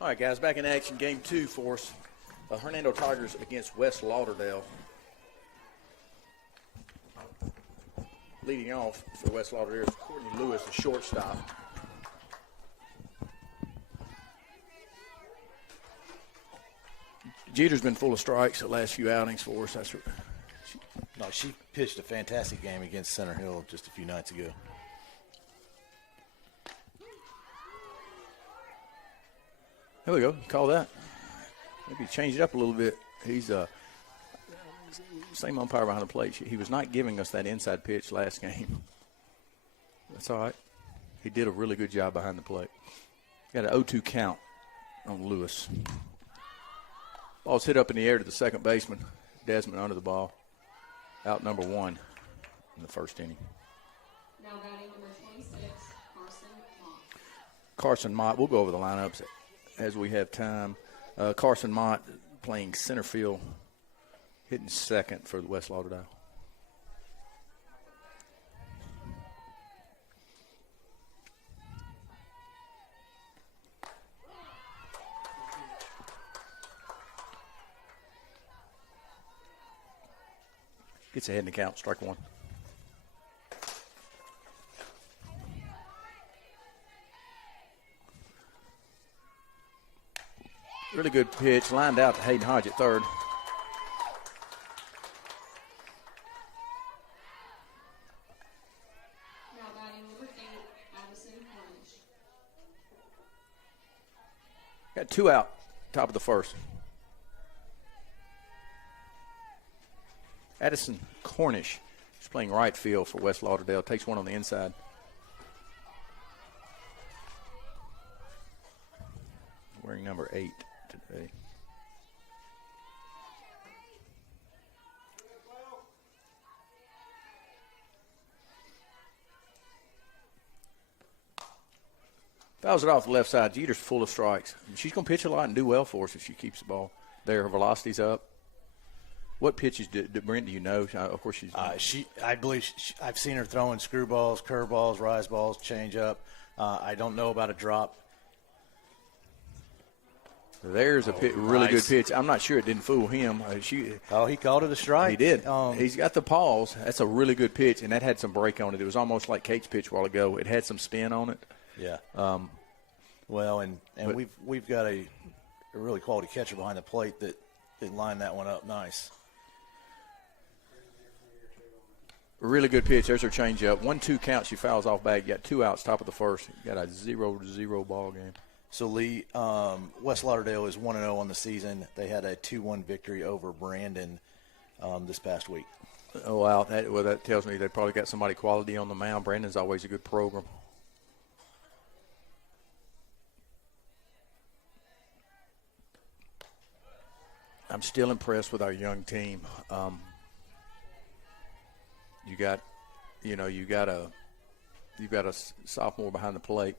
All right, guys, back in action. Game 2 for us. Hernando Tigers against West Lauderdale. Leading off for West Lauderdale is Courtney Lewis, the shortstop. Jeter's been full of strikes the last few outings for us. She pitched a fantastic game against Center Hill just a few nights ago. There we go. Call that. Maybe change it up a little bit. He's same umpire behind the plate. He was not giving us that inside pitch last game. That's all right. He did a really good job behind the plate. Got an 0-2 count on Lewis. Ball's hit up in the air to the second baseman. Desmond under the ball. Out number 1 in the first inning. Now batting number 26, Carson Mott. Carson Mott. We'll go over the lineups as we have time. Carson Mott playing center field, hitting second for the West Lauderdale. Gets ahead in the count, strike 1. Really good pitch, lined out to Hayden Hodge at third. Now batting number 8, Addison Cornish. Got 2 out, top of the first. Addison Cornish is playing right field for West Lauderdale. Takes one on the inside. Wearing number 8 today. Fouls it off the left side. Jeter's full of strikes. She's going to pitch a lot and do well for us if she keeps the ball there. Her velocity's up. What pitches Brent, do you know? Of course, she's. I believe I've seen her throwing screwballs, curveballs, rise balls, change up. I don't know about a drop. There's a really good pitch. I'm not sure it didn't fool him. He called it a strike. He did. He's got the pause. That's a really good pitch, and that had some break on it. It was almost like Kate's pitch a while ago. It had some spin on it. Yeah. We've got a really quality catcher behind the plate that lined that one up nice. Really good pitch. There's her changeup. 1-2 count. She fouls off back. You got 2 outs, top of the first. You got a 0-0 ball game. So, Lee, West Lauderdale is 1-0 on the season. They had a 2-1 victory over Brandon this past week. Oh, wow. That tells me they probably got somebody quality on the mound. Brandon's always a good program. I'm still impressed with our young team. You've got a sophomore behind the plate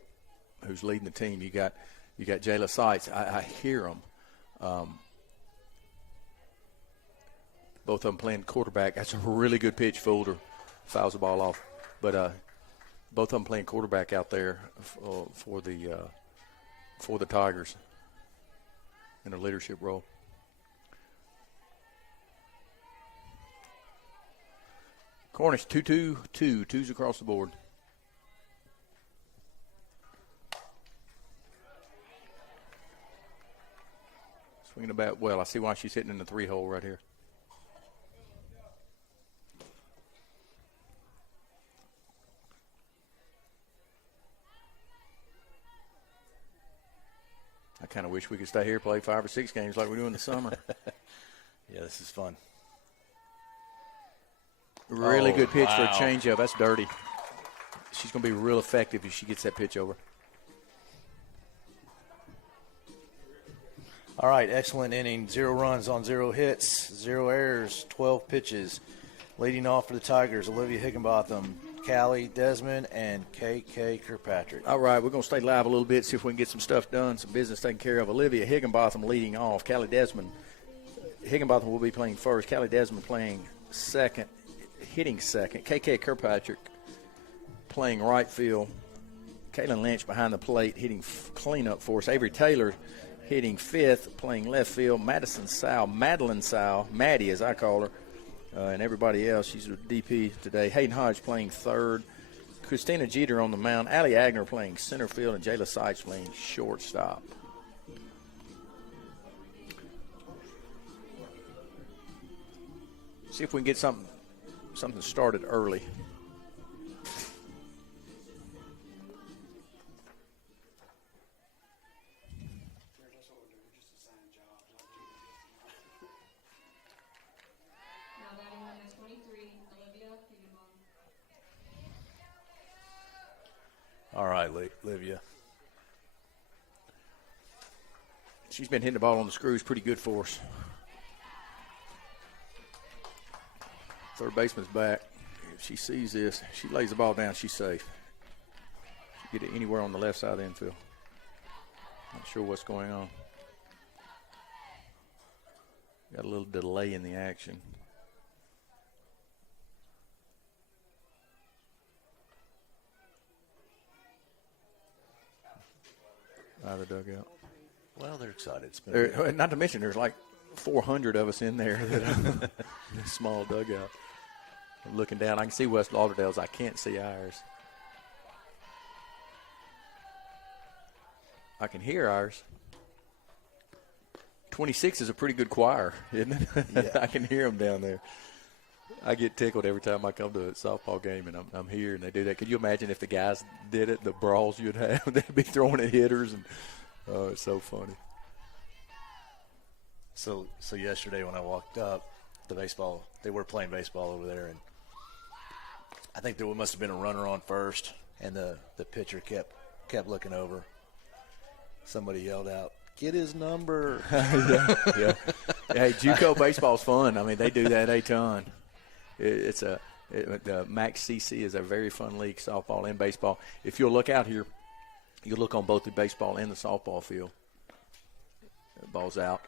who's leading the team. You got Jayla Seitz. I hear them. Both of them playing quarterback. That's a really good pitch. Folder fouls the ball off, but both of them playing quarterback out there for the Tigers in a leadership role. Cornish 2-2-2. 2's across the board. Swinging the bat well. I see why she's hitting in the 3-hole right here. I kind of wish we could stay here, play 5 or 6 games like we do in the summer. Yeah, this is fun. Really good pitch for a changeup. That's dirty. She's going to be real effective if she gets that pitch over. All right, excellent inning. 0 runs on 0 hits, 0 errors, 12 pitches. Leading off for the Tigers, Olivia Higginbotham, Callie Desmond, and K.K. Kirkpatrick. All right, we're going to stay live a little bit, see if we can get some stuff done, some business taken care of. Olivia Higginbotham leading off. Callie Desmond. Higginbotham will be playing first. Callie Desmond playing second. Hitting second. K.K. Kirkpatrick playing right field. Kaylin Lynch behind the plate hitting cleanup for us. Avery Taylor Hitting fifth, playing left field, Madeline Sal, Maddie as I call her, and everybody else. She's a DP today. Hayden Hodge playing third. Christina Jeter on the mound. Allie Agner playing center field, and Jayla Sykes playing shortstop. See if we can get something started early. Now batting number 23, Olivia Higginbotham. All right, Olivia. She's been hitting the ball on the screws pretty good for us. Third baseman's back. If she sees this, she lays the ball down, she's safe. She get it anywhere on the left side of the infield. Not sure what's going on. Got a little delay in the action. Out of the dugout. Well, they're excited. It's been Not to mention, there's like 400 of us in there. That small dugout. I'm looking down. I can see West Lauderdale's. I can't see ours. I can hear ours. 26 is a pretty good choir, isn't it? Yeah. I can hear them down there. I get tickled every time I come to a softball game and I'm here and they do that. Could you imagine if the guys did it, the brawls you'd have? They'd be throwing at hitters, and it's so funny. So yesterday when I walked up, they were playing baseball over there, and I think there must have been a runner on first, and the pitcher kept looking over. Somebody yelled out, "Get his number." Yeah. Hey, JUCO baseball's fun. I mean, they do that a ton. The MAC CC is a very fun league, softball and baseball. If you'll look out here, you'll look on both the baseball and the softball field. The ball's out.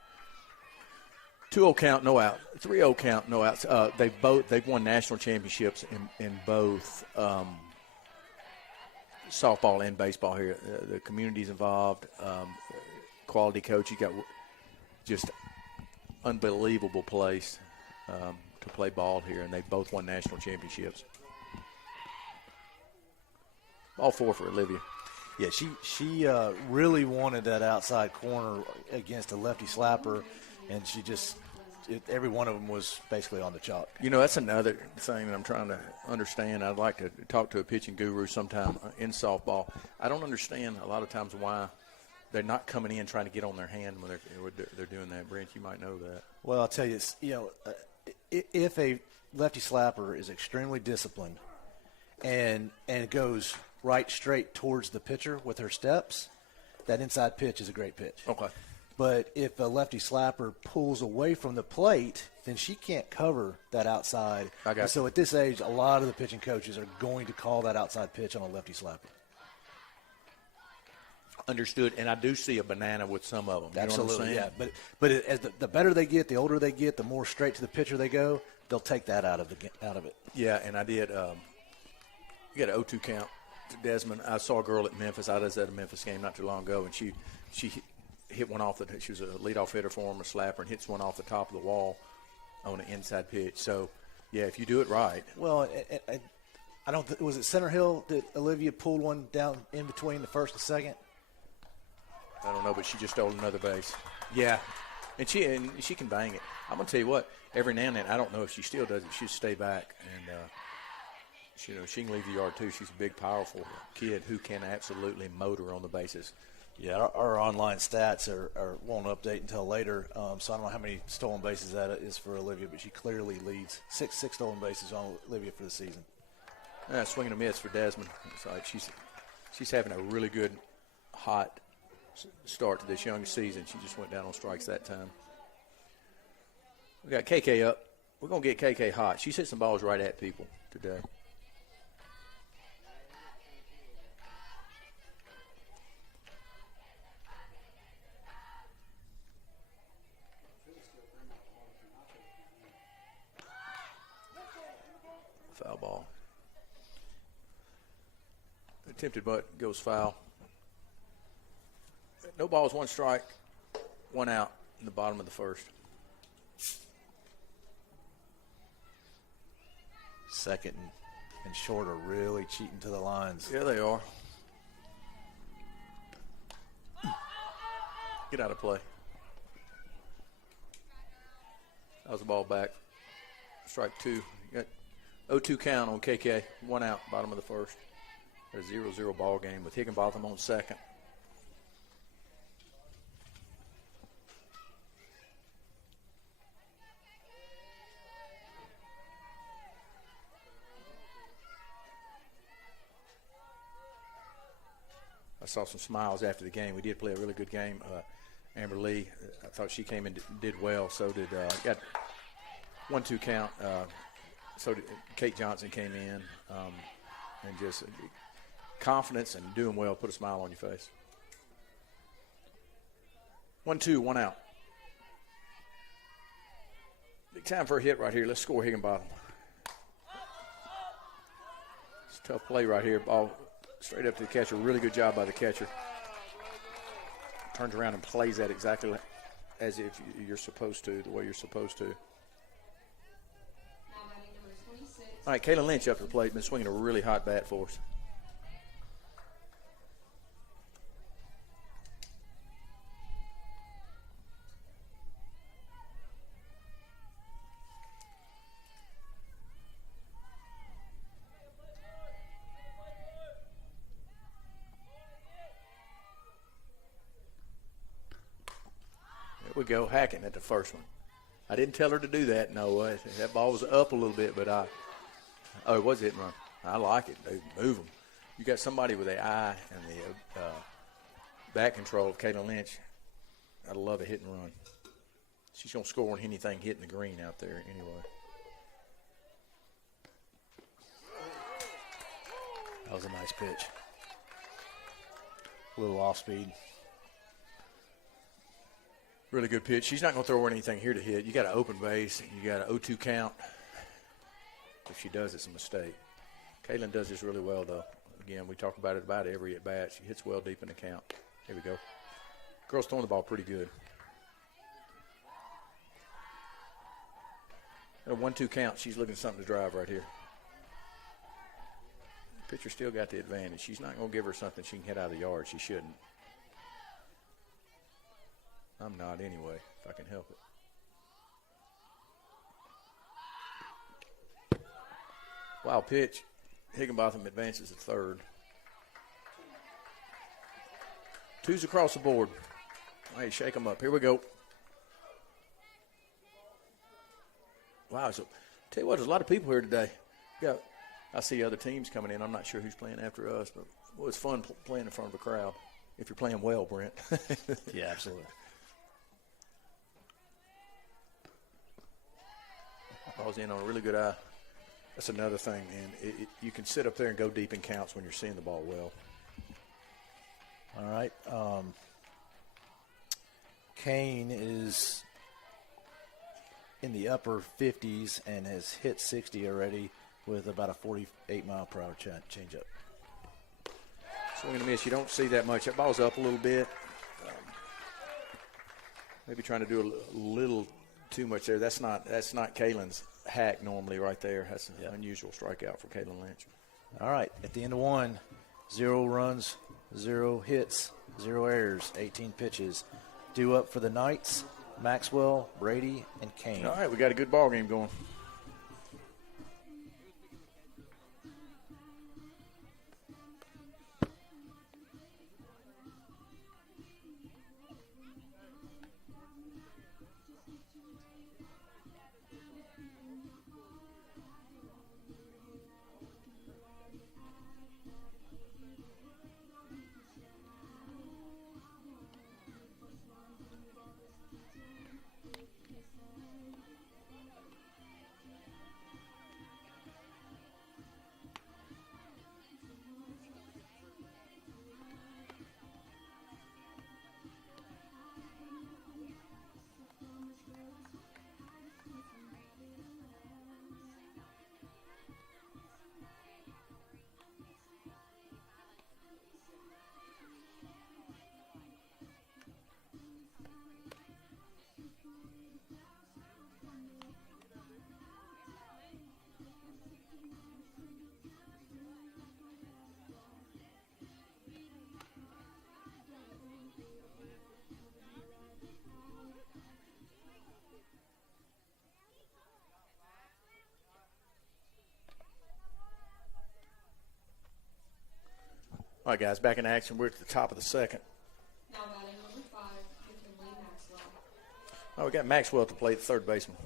2-0 count, no out. 3-0 count, no outs. They've won national championships in both softball and baseball here. The community's involved. Quality coach. You got just unbelievable place to play ball here, and they both won national championships. All four for Olivia. Yeah, she really wanted that outside corner against a lefty slapper, and she just every one of them was basically on the chalk. You know, that's another thing that I'm trying to understand. I'd like to talk to a pitching guru sometime in softball. I don't understand a lot of times why they're not coming in trying to get on their hand when they're doing that. Brent, you might know that. Well, I'll tell you, if a lefty slapper is extremely disciplined and goes right straight towards the pitcher with her steps, that inside pitch is a great pitch. Okay. But if a lefty slapper pulls away from the plate, then she can't cover that outside. I got you. So at this age, a lot of the pitching coaches are going to call that outside pitch on a lefty slapper. Understood, and I do see a banana with some of them. You Absolutely, know what I'm saying? yeah. But as the better they get, the older they get, the more straight to the pitcher they go, they'll take that out of it. Yeah, and I did. You got an 0-2 count to Desmond. I saw a girl at Memphis. I was at a Memphis game not too long ago, and she hit one off she was a leadoff hitter for him, a slapper, and hits one off the top of the wall on an inside pitch. So, yeah, if you do it right. Well, I don't. Was it Center Hill that Olivia pulled one down in between the first and second? I don't know, but she just stole another base. Yeah, and she can bang it. I'm gonna tell you what. Every now and then, I don't know if she still does it. She'll stay back, and she can leave the yard too. She's a big, powerful kid who can absolutely motor on the bases. Yeah, our online stats won't update until later, so I don't know how many stolen bases that is for Olivia, but she clearly leads six stolen bases on Olivia for the season. Swing and a miss for Desmond. It's like she's having a really good, hot start to this young season. She just went down on strikes that time. We got KK up. We're going to get KK hot. She's hit some balls right at people today. Foul ball. Attempted butt goes foul. No balls, one strike. 1 out in the bottom of the first. Second and short are really cheating to the lines. Yeah, they are. Get out of play. That was the ball back. Strike 2. You got 0-2 count on KK. 1 out, bottom of the first. A 0-0 ball game with Higginbotham on second. I saw some smiles after the game. We did play a really good game. Amber Lee, I thought she came and did well. So did got 1-2 count. So did Kate Johnson came in and just confidence and doing well. Put a smile on your face. 1-2, 1 out. Big time for a hit right here. Let's score Higginbotham. It's a tough play right here. Ball straight up to the catcher. Really good job by the catcher. Turns around and plays that exactly as if you're supposed to, the way you're supposed to. Now batting number 26. All right, Kaylin Lynch up to the plate. Been swinging a really hot bat for us. There we go, hacking at the first one. I didn't tell her to do that. No, that ball was up a little bit, but it was hit and run. I like it. They move them. You got somebody with the eye and the back control of Kaylin Lynch. I love a hit and run. She's going to score on anything hitting the green out there anyway. That was a nice pitch. A little off speed. Really good pitch. She's not going to throw anything here to hit. You got an open base. You got an 0-2 count. If she does, it's a mistake. Kaylin does this really well, though. Again, we talk about it about every at bat. She hits well deep in the count. Here we go. Girl's throwing the ball pretty good. At a 1-2 count, she's looking for something to drive right here. The pitcher still got the advantage. She's not going to give her something she can hit out of the yard. She shouldn't. I'm not anyway, if I can help it. Wild pitch. Higginbotham advances to third. 2's across the board. Hey, shake them up. Here we go. Wow, so tell you what, there's a lot of people here today. Yeah, I see other teams coming in. I'm not sure who's playing after us, but well, it's fun playing in front of a crowd if you're playing well, Brent. Yeah, absolutely. Ball's in on a really good eye. That's another thing, man. You can sit up there and go deep in counts when you're seeing the ball well. All right. Kane is in the upper 50s and has hit 60 already with about a 48-mile-per-hour changeup. Swing and a miss. You don't see that much. That ball's up a little bit. Maybe trying to do a little too much there. That's not Kaylin's hack normally right there. That's an unusual strikeout for Kaylin Lynch. All right. At the end of 1, 0 runs, 0 hits, 0 errors, 18 pitches. Due up for the Knights, Maxwell, Brady, and Kane. All right, we got a good ball game going. All right, guys, back in action. We're at the top of the second. Now batting number 5, McKinley Maxwell. Oh, we got Maxwell to play, the third baseman.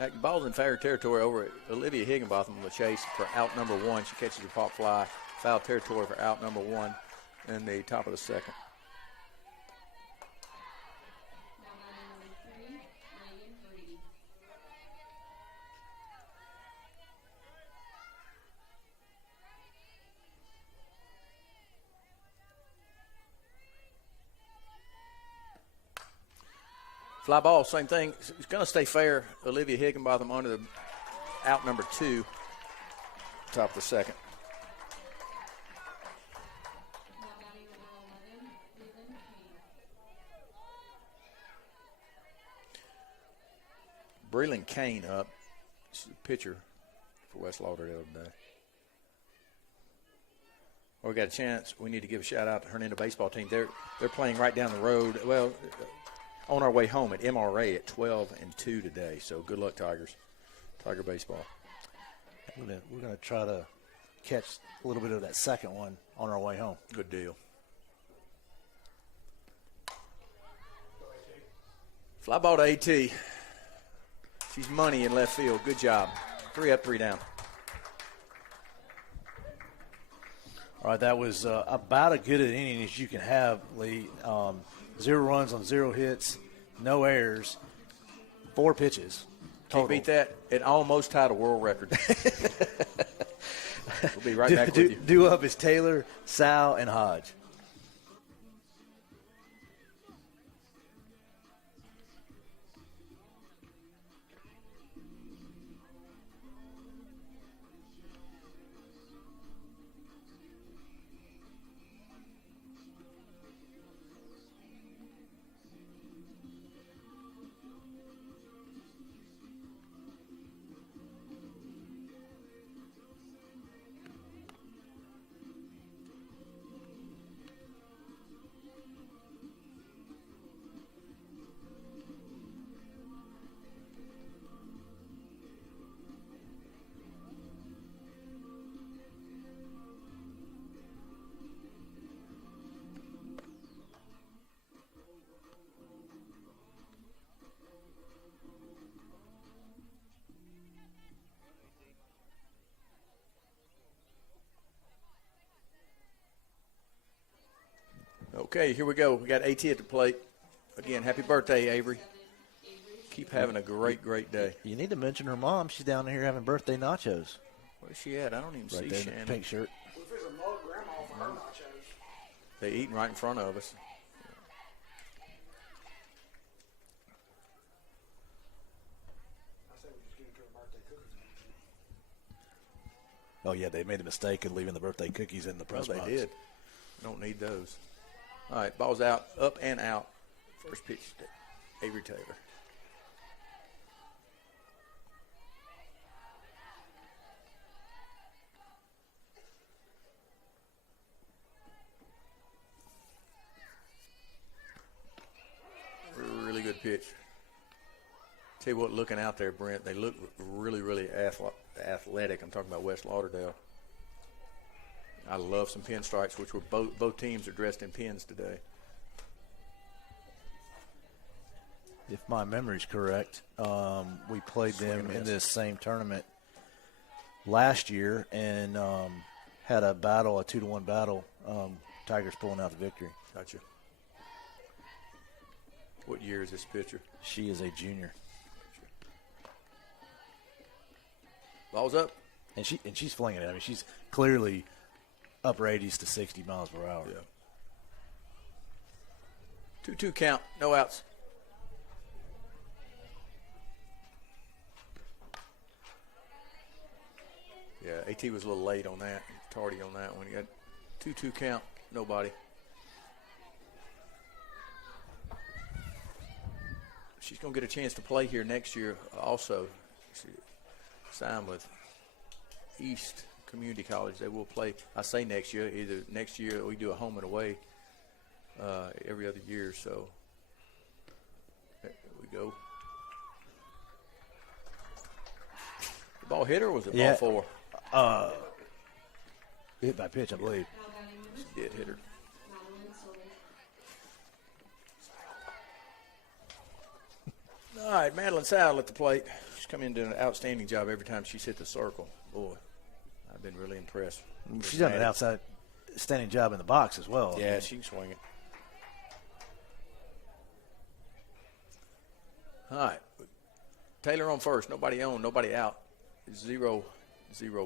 That ball's in fair territory over at Olivia Higginbotham on the chase for out number 1. She catches a pop fly. Foul territory for out number 1 in the top of the second. Now batting number 3, Reagan Brady. Fly ball, same thing. It's going to stay fair. Olivia Higginbotham onto the out number 2, top of the second. Now batting number 11, Breland Kane. Breland Kane up. She's a pitcher for West Lauderdale today. Well, we got a chance. We need to give a shout out to Hernando baseball team. They're playing right down the road. Well, on our way home at MRA at 12-2 today. So good luck, Tigers. Tiger baseball. We're gonna try to catch a little bit of that second one on our way home. Good deal. Fly ball to AT. She's money in left field. Good job. 3 up, 3 down. All right, that was about as good an inning as you can have, Lee. 0 runs on 0 hits, no errors, 4 pitches. Can't beat that. It almost tied a world record. We'll be right back with you. Due up is Taylor, Sal, and Hodge. Okay, here we go. We got AT at the plate. Again, happy birthday, Avery. Keep having a great, great day. You need to mention her mom. She's down here having birthday nachos. Where's she at? I don't even Right see there in the Shannon. pink shirt. If there's a mug, grandma for her nachos. They eating right in front of us. I said we just give it to her birthday cookies. Oh, yeah, they made a mistake in leaving the birthday cookies in the Well, press they box. did. Don't need those. All right, ball's out, up and out. First pitch to Avery Taylor. Really good pitch. Tell you what, looking out there, Brent, they look really, really athletic. I'm talking about West Lauderdale. I love some pinstripes, which were both teams are dressed in pins today. If my memory's correct, we played them in this same tournament last year and had a battle, a 2-1 battle. Tigers pulling out the victory. Gotcha. What year is this pitcher? She is a junior, Ball's up. and she's flinging it. I mean, she's clearly upper 80s to 60 miles per hour. Yeah. 2-2 count, no outs. Yeah, AT was a little late on that, tardy on that one. He got 2-2 count, nobody. She's going to get a chance to play here next year also. She signed with East Community College. They will play, I say next year, either next year or we do a home and away every other year. So there we go. The ball hit or was it Yeah. ball four? Hit by pitch, I believe. Now batting number She did hit her. Madeline Silver. All right, Madeline Sowell at the plate. She's come in doing an outstanding job every time she's hit the circle. Boy, I've been really impressed. She's done an outstanding job in the box as well. Yeah, she can swing it. All right. Taylor on first. Nobody on, nobody out. 0-0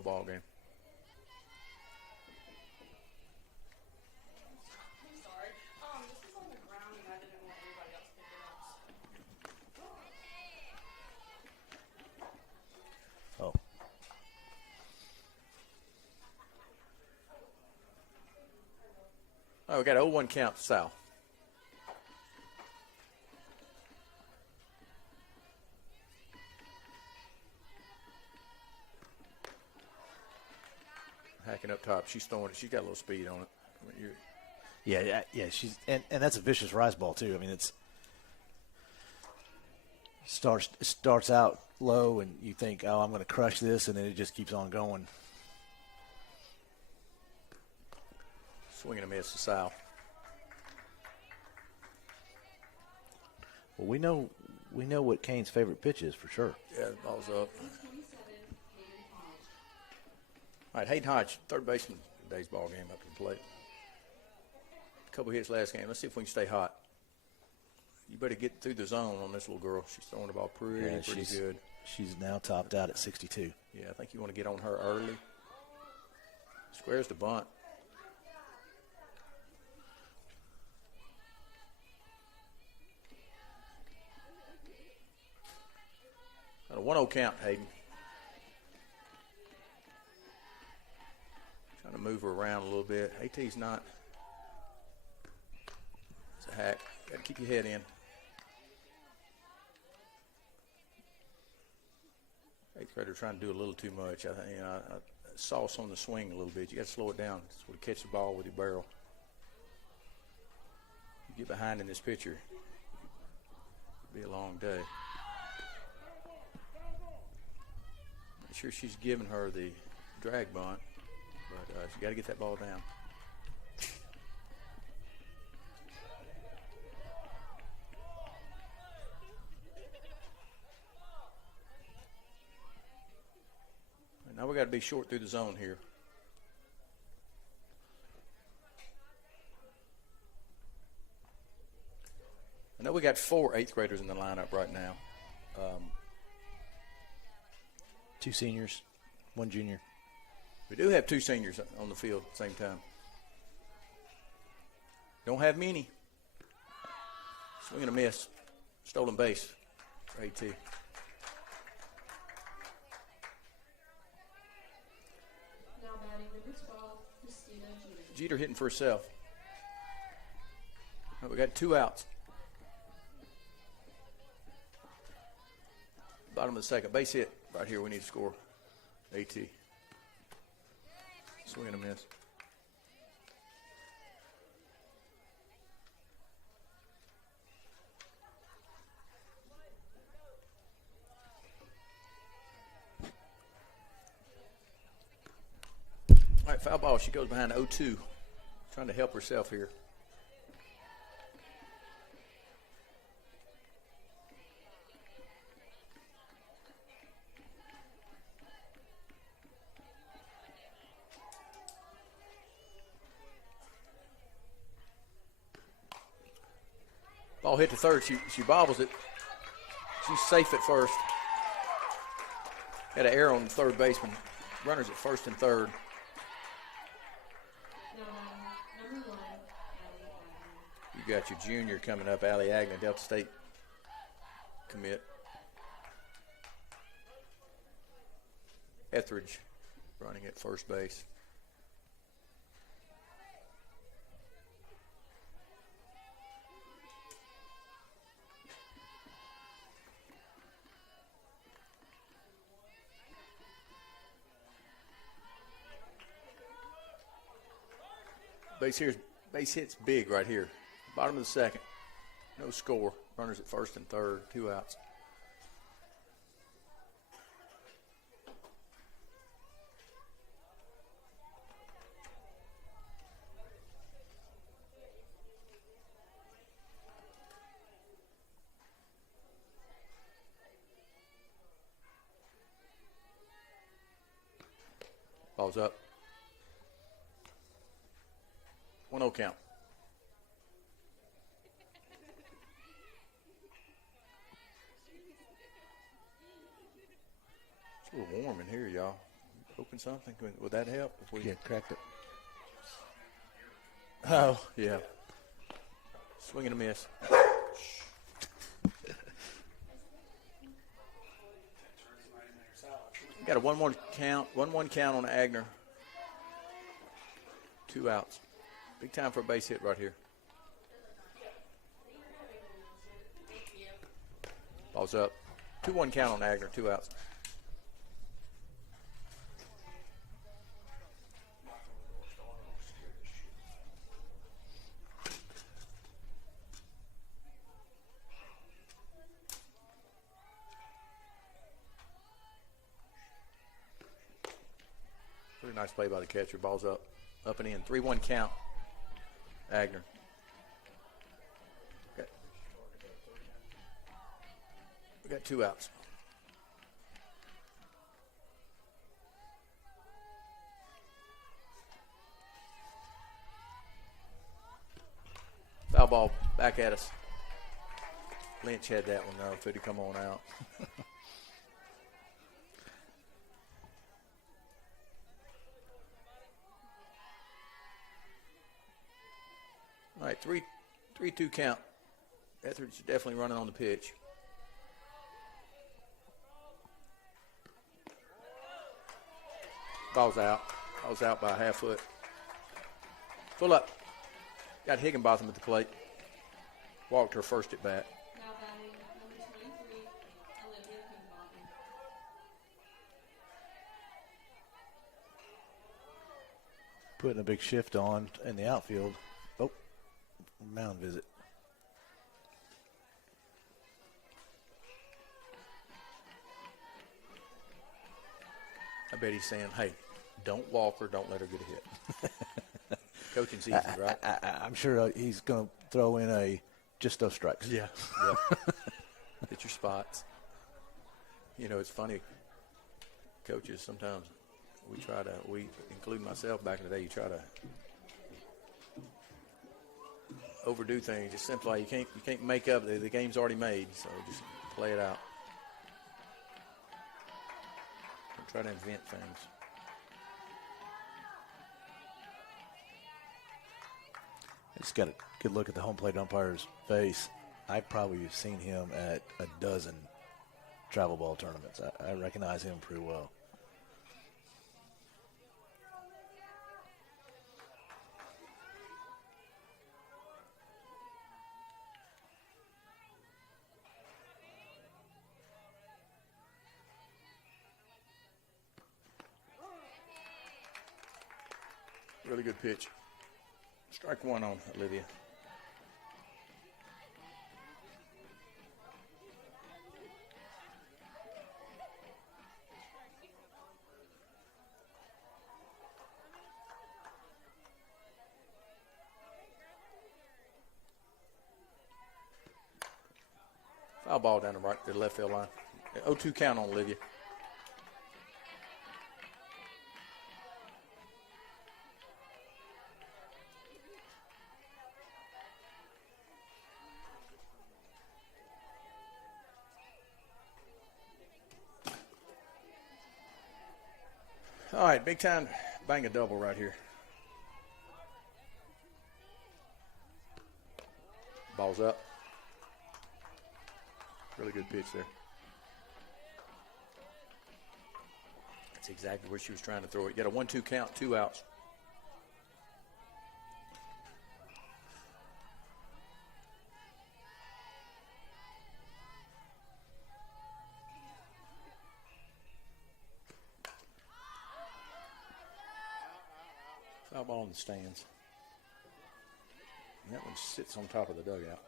ball game. Sorry. This was on the ground and I didn't want anybody else to pick it up. Oh. Oh, we got an 0-1 count to Sal. Hacking up top. She's throwing it. She's got a little speed on it. I mean, Yeah. She's and that's a vicious rise ball too. I mean, it's starts out low, and you think, oh, I'm going to crush this, and then it just keeps on going. swing and a miss to Sal. Well, we know what Kane's favorite pitch is for sure. Yeah, the ball's up. 27, Hayden Hodge. All right, Hayden Hodge, third baseman, today's ball game up to the plate. A couple hits last game. Let's see if we can stay hot. You better get through the zone on this little girl. She's throwing the ball pretty good. She's now topped out at 62. Yeah, I think you want to get on her early. Squares the bunt. Got a 1-0 count, Hayden. Trying to move her around a little bit. AT's not. It's a hack. Got to keep your head in. Eighth grader trying to do a little too much. I sauce on the swing a little bit. You got to slow it down. That's where you catch the ball with your barrel. You get behind in this pitcher, it'll be a long day. Not sure she's giving her the drag bunt, but she got to get that ball down. Now we got to be short through the zone here. I know we got 4 eighth graders in the lineup right now. 2 seniors, 1 junior. We do have 2 seniors on the field at the same time. Don't have many. Swing and a miss. Stolen base for AT. Now batting number 12, Christina Jeter. Jeter hitting for herself. All right, we got 2 outs. Bottom of the second. Base hit right here. We need to score. AT. Swing and a miss. All right, foul ball. She goes behind 0-2. Trying to help herself here. Ball hit to third. She bobbles it. She's safe at first. Had an error on the third baseman. Runners at first and third. Now batting number 1, Allie Agnew. You got your junior coming up, Allie Agnew, Delta State commit. Etheridge running at first base. Base hit's big right here. Bottom of the second. No score. Runners at first and third. 2 outs. Ball's up. 1-0 count. It's a little warm in here, y'all. Open something. Would that help? If we Cracked it. Oh, yeah. Swing and a miss. Got a 1-1 count. 1-1 count on Agner. 2 outs. Big time for a base hit right here. Ball's up. 2-1 count on Agner. 2 outs. Pretty nice play by the catcher. Ball's up. Up and in. 3-1 count. Agner. Okay. We got 2 outs. Foul ball back at us. Lynch had that one, though, if it had come on out. All right, 3-2 count. Etheridge definitely running on the pitch. Ball's out. Ball's out by a half foot. Full up. Got Higginbotham at the plate. Walked her first at bat. Now batting number 23, Olivia Higginbotham. Putting a big shift on in the outfield. Oh, mound visit. I bet he's saying, hey, don't walk her, don't let her get a hit. Coaching's easy, right? I'm sure he's going to throw in just those strikes. Yeah. Hit your spots. You know, it's funny. Coaches, sometimes we, including myself back in the day, you try to overdo things. Just simply, you can't make up. The game's already made, so just play it out. Don't try to invent things. I just got a good look at the home plate umpire's face. I probably have seen him at a dozen travel ball tournaments. I recognize him pretty well. Really good pitch. Strike one on Olivia. Foul ball down the left field line. 0-2 count on Olivia. All right, big time bang a double right here. Ball's up. Really good pitch there. That's exactly where she was trying to throw it. You got a 1-2 count, 2 outs. Foul ball in the stands. And that one sits on top of the dugout.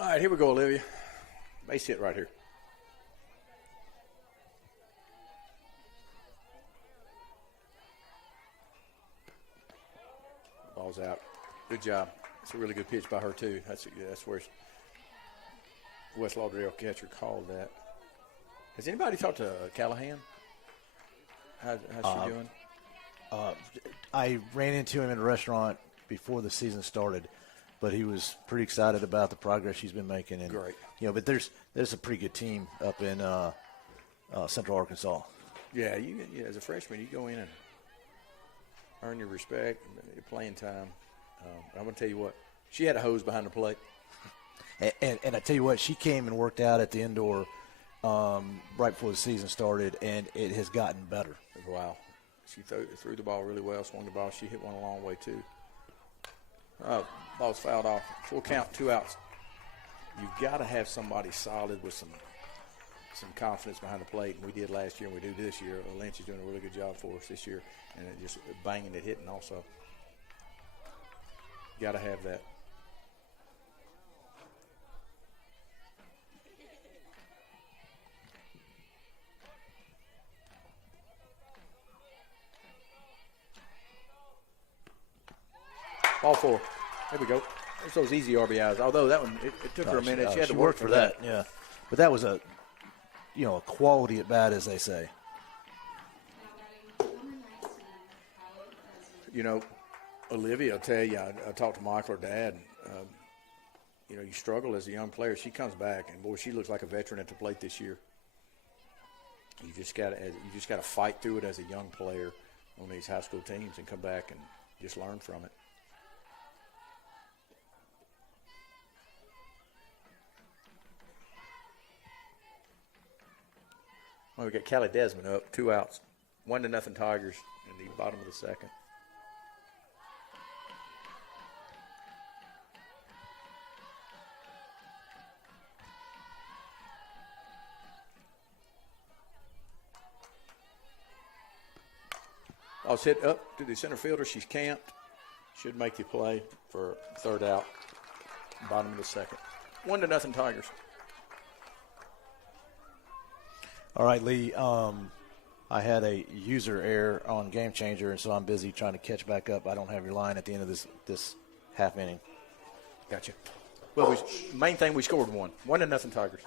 All right, here we go, Olivia. Base hit right here. Ball's out. Good job. It's a really good pitch by her, too. That's where West Lauderdale catcher called that. Has anybody talked to Callahan? How's she doing? I ran into him in a restaurant before the season started, but he was pretty excited about the progress she's been making. And, Great. But there's a pretty good team up in Central Arkansas. Yeah, as a freshman, you go in and earn your respect, your playing time. I'm going to tell you what, she had a hose behind the plate. And I tell you what, she came and worked out at the indoor right before the season started, and it has gotten better. Wow. She threw the ball really well, swung the ball. She hit one a long way, too. Ball's fouled off. Full count, 2 outs. You've got to have somebody solid with some confidence behind the plate, and we did last year and we do this year. Lynch is doing a really good job for us this year, and just banging it, hitting also. Got to have that. Ball 4. There we go. There's those easy RBIs. Although that one, it took her a minute. She had to work for that. Yeah, but that was a quality at bat, as they say. Olivia, I'll tell you, I talked to Michael, her dad. You struggle as a young player. She comes back, and boy, she looks like a veteran at the plate this year. You just got to fight through it as a young player on these high school teams and come back and just learn from it. Well, we got Callie Desmond up, 2 outs, 1-0 Tigers in the bottom of the second. Ball's hit up to the center fielder. She's camped. Should make the play for 3rd out, bottom of the second. 1-0 Tigers. All right, Lee. I had a user error on Game Changer, and so I'm busy trying to catch back up. I don't have your line at the end of this half inning. Gotcha. Well, main thing, we scored 1. 1-0 Tigers.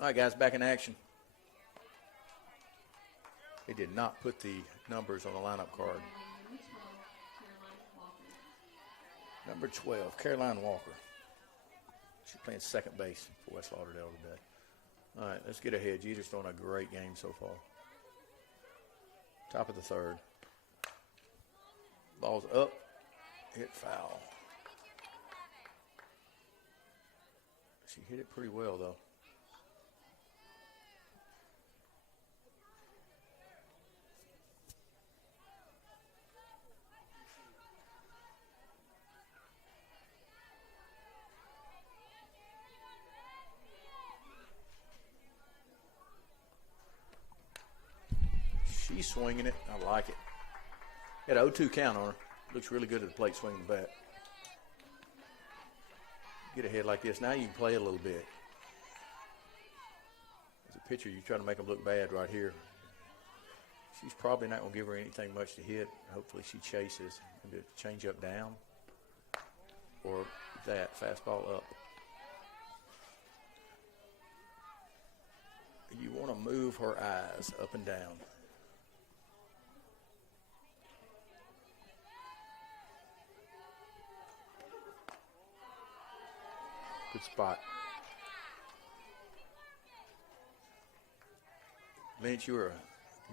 All right, guys, back in action. He did not put the numbers on the lineup card. Number 12, Caroline Walker. She's playing second base for West Lauderdale today. All right, let's get ahead. Jeter's doing a great game so far. Top of the 3rd. Ball's up. Hit foul. She hit it pretty well, though. She's swinging it. I like it. Got an 0-2 count on her. Looks really good at the plate swinging the bat. Get ahead like this. Now you can play a little bit. As a pitcher, you try to make them look bad right here. She's probably not going to give her anything much to hit. Hopefully she chases. Maybe a change up down or that fastball up. You want to move her eyes up and down. Good spot. Lynch, you were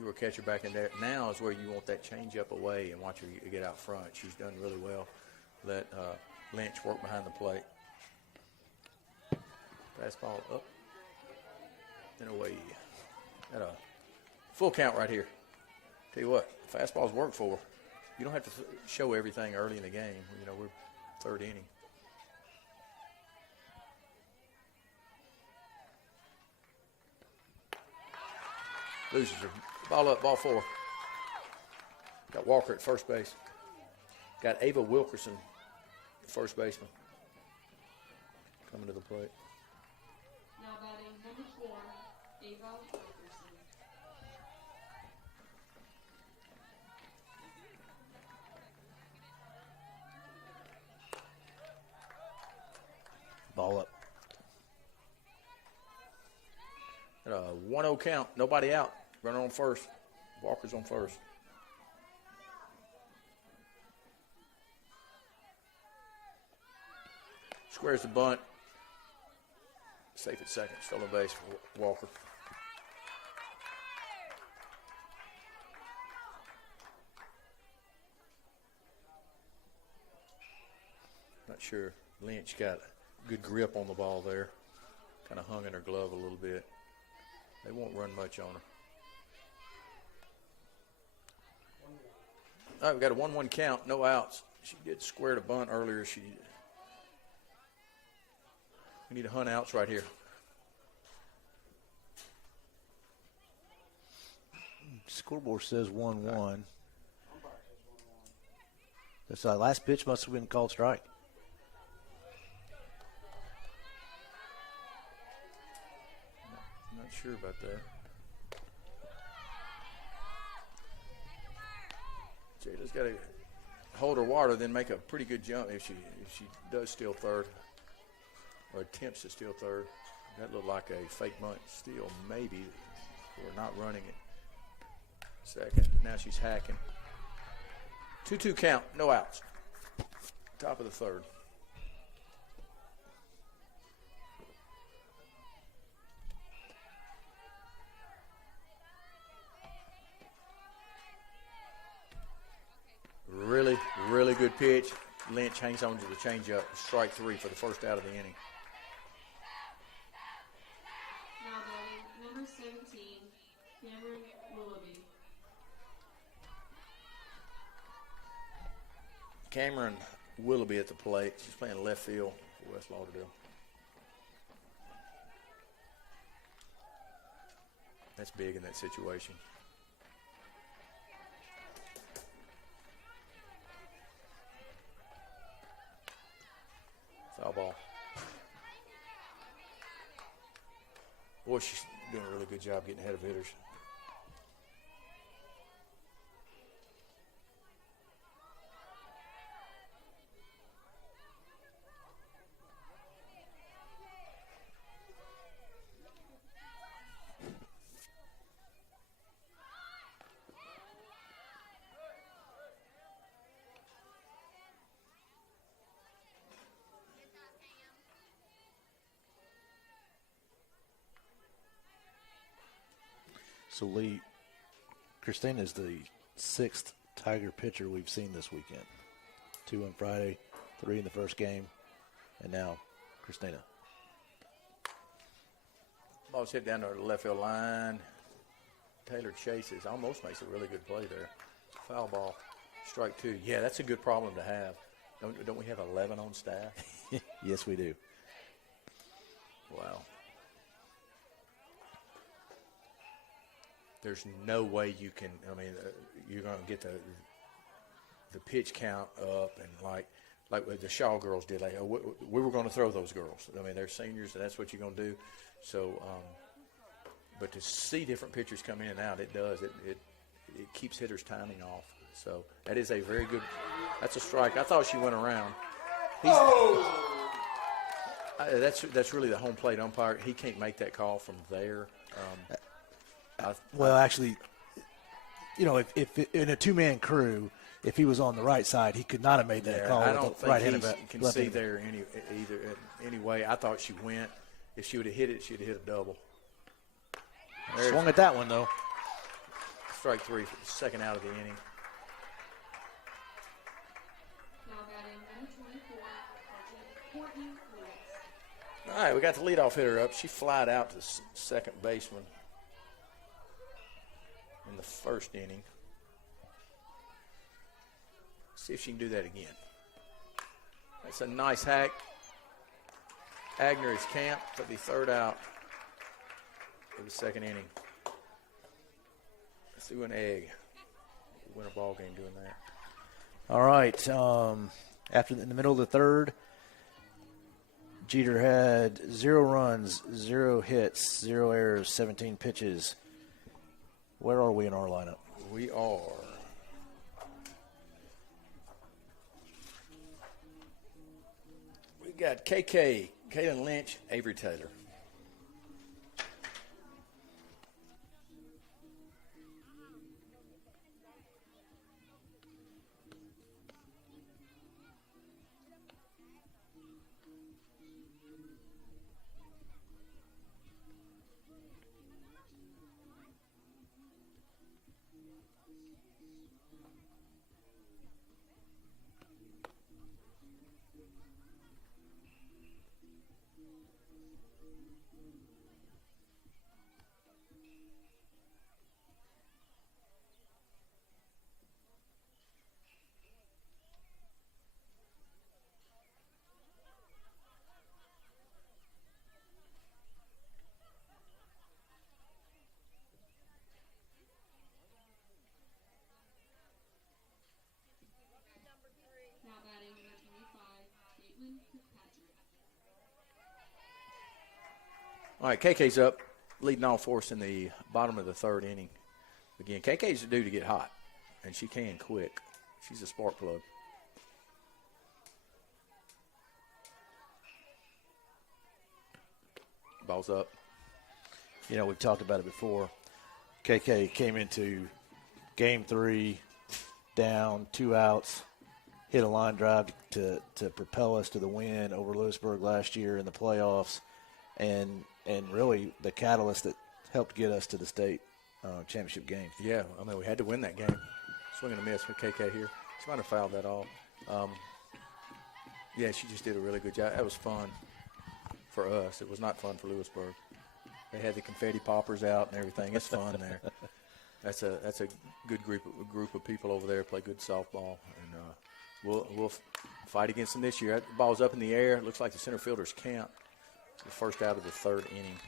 a catcher back in there. Now is where you want that change up away and watch her get out front. She's done really well. Let Lynch work behind the plate. Fastball up and away. Got a full count right here. Tell you what, fastballs work for her. You don't have to show everything early in the game. You know, we're third inning. Loses her. Ball up, ball 4. Got Walker at first base. Got Ava Wilkerson, first baseman, coming to the plate. Now batting number 4, Ava Wilkerson. Ball up. Got a 1-0 count. Nobody out. Runner on first. Walker's on first. Squares the bunt. Safe at second. Stolen base for Walker. Not sure. Lynch got good grip on the ball there. Kind of hung in her glove a little bit. They won't run much on her. All right, we got a 1-1 count, no outs. She did square the bunt earlier. We need to hunt outs right here. Scoreboard says 1-1. This last pitch must have been called strike. Not sure about that. Jada's got to hold her water, then make a pretty good jump if she does steal third or attempts to steal third. That looked like a fake bunt steal, maybe. We're not running it. Second. Now she's hacking. 2-2 count, no outs. Top of the third. Really, really good pitch. Lynch hangs on to the changeup. Strike 3 for the first out of the inning. Now batting number 17, Cameron Willoughby. Cameron Willoughby at the plate. She's playing left field for West Lauderdale. That's big in that situation. Foul ball. Boy, she's doing a really good job getting ahead of hitters. So, Lee, Christina is the 6th Tiger pitcher we've seen this weekend. 2 on Friday, 3 in the first game, and now Christina. Ball's hit down to the left field line. Taylor chases. Almost makes a really good play there. Foul ball. Strike 2. Yeah, that's a good problem to have. Don't we have 11 on staff? Yes, we do. Wow. there's no way you can. I mean, you're going to get the pitch count up, and like what the Shaw girls did. Like we were going to throw those girls. I mean, they're seniors, and that's what you're going to do. So, but to see different pitchers come in and out, it does. It keeps hitters' timing off. So that is a very good. That's a strike. I thought she went around. That's really the home plate umpire. He can't make that call from there. Actually, if in a two-man crew, if he was on the right side, he could not have made that call. I don't think he can see left-handed. there anyway. I thought she went. If she would have hit it, she'd have hit a double. Swung at that one, though. Strike 3 for the second out of the inning. Now batting number 24, Courtney Lewis. All right, we got the leadoff hitter up. She flied out to second baseman in the first inning. See if she can do that again. That's a nice hack. Agner is camped for the third out of the second inning. Threw an egg. Win a ball game doing that. All right. In the middle of the third, Jeter had 0 runs, 0 hits, 0 errors, 17 pitches. Where are we in our lineup? We are. We got KK, Kaylin Lynch, Avery Taylor. Now batting number 25, Caitlin Kirkpatrick. All right, KK's up, leading all for us in the bottom of the third inning. Again, KK's due to get hot, and she can quick. She's a spark plug. Ball's up. We've talked about it before. KK came into game 3 down, 2 outs, hit a line drive to propel us to the win over Lewisburg last year in the playoffs, and really the catalyst that helped get us to the state championship game. Yeah, I mean, we had to win that game. Swing and a miss for KK here. She might have fouled that off. Yeah, she just did a really good job. That was fun for us. It was not fun for Lewisburg. They had the confetti poppers out and everything. It's fun there. That's a good group of people over there, play good softball, and we'll fight against them this year. The ball's up in the air. It looks like the center fielder's camped. The first out of the third inning.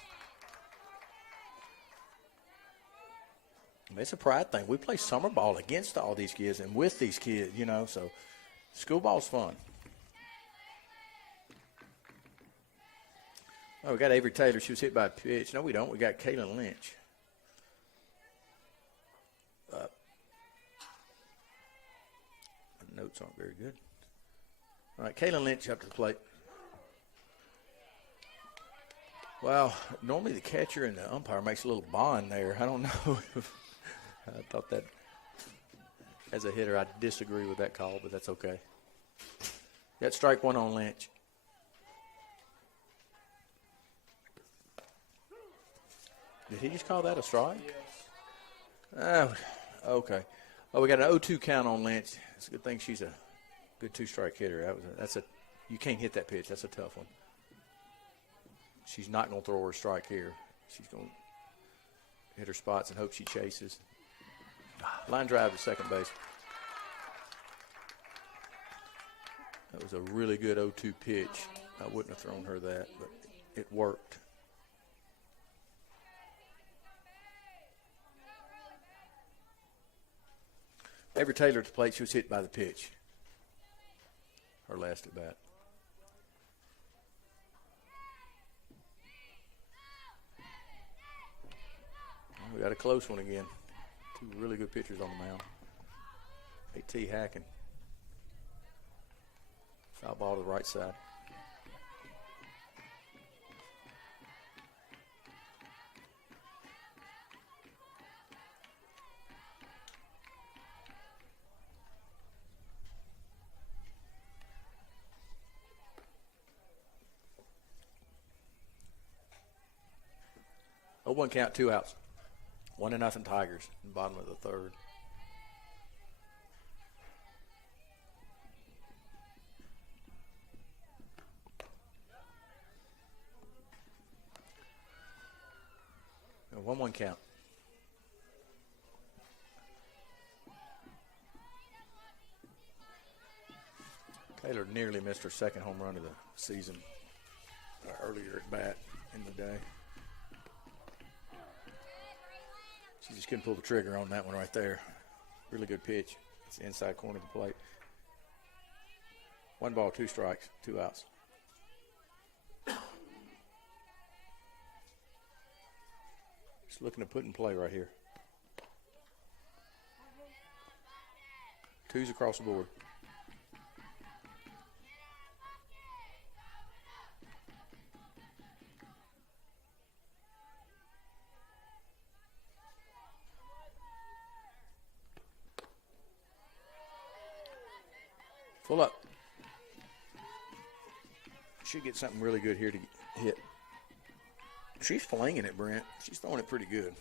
It's a pride thing. We play summer ball against all these kids and with these kids, so school ball's fun. Oh, we got Avery Taylor. She was hit by a pitch. No, we don't. We got Kaylin Lynch. The notes aren't very good. All right, Kaylin Lynch up to the plate. Well, normally the catcher and the umpire makes a little bond there. I don't know if I thought that as a hitter I disagree with that call, but that's okay. Got strike 1 on Lynch. Did he just call that a strike? Yes. Okay. Oh, we got an 0-2 count on Lynch. It's a good thing she's a good 2-strike hitter. You can't hit that pitch. That's a tough one. She's not going to throw her a strike here. She's going to hit her spots and hope she chases. Line drive to second base. That was a really good 0-2 pitch. I wouldn't have thrown her that, but it worked. Avery Taylor at the plate. She was hit by the pitch. Her last at bat. Well, we got a close one again. Two really good pitchers on the mound. A.T. Hacking. Foul ball to the right side. Oh, 1 count, 2 outs. 1-0 Tigers in the bottom of the third. A 1-1 count. Taylor nearly missed her second home run of the season earlier at bat in the day. She just couldn't pull the trigger on that one right there. Really good pitch. It's the inside corner of the plate. 1 ball, 2 strikes, 2 outs. Just looking to put in play right here. 2s across the board. Full up. Should get something really good here to hit. She's flinging it, Brent. She's throwing it pretty good.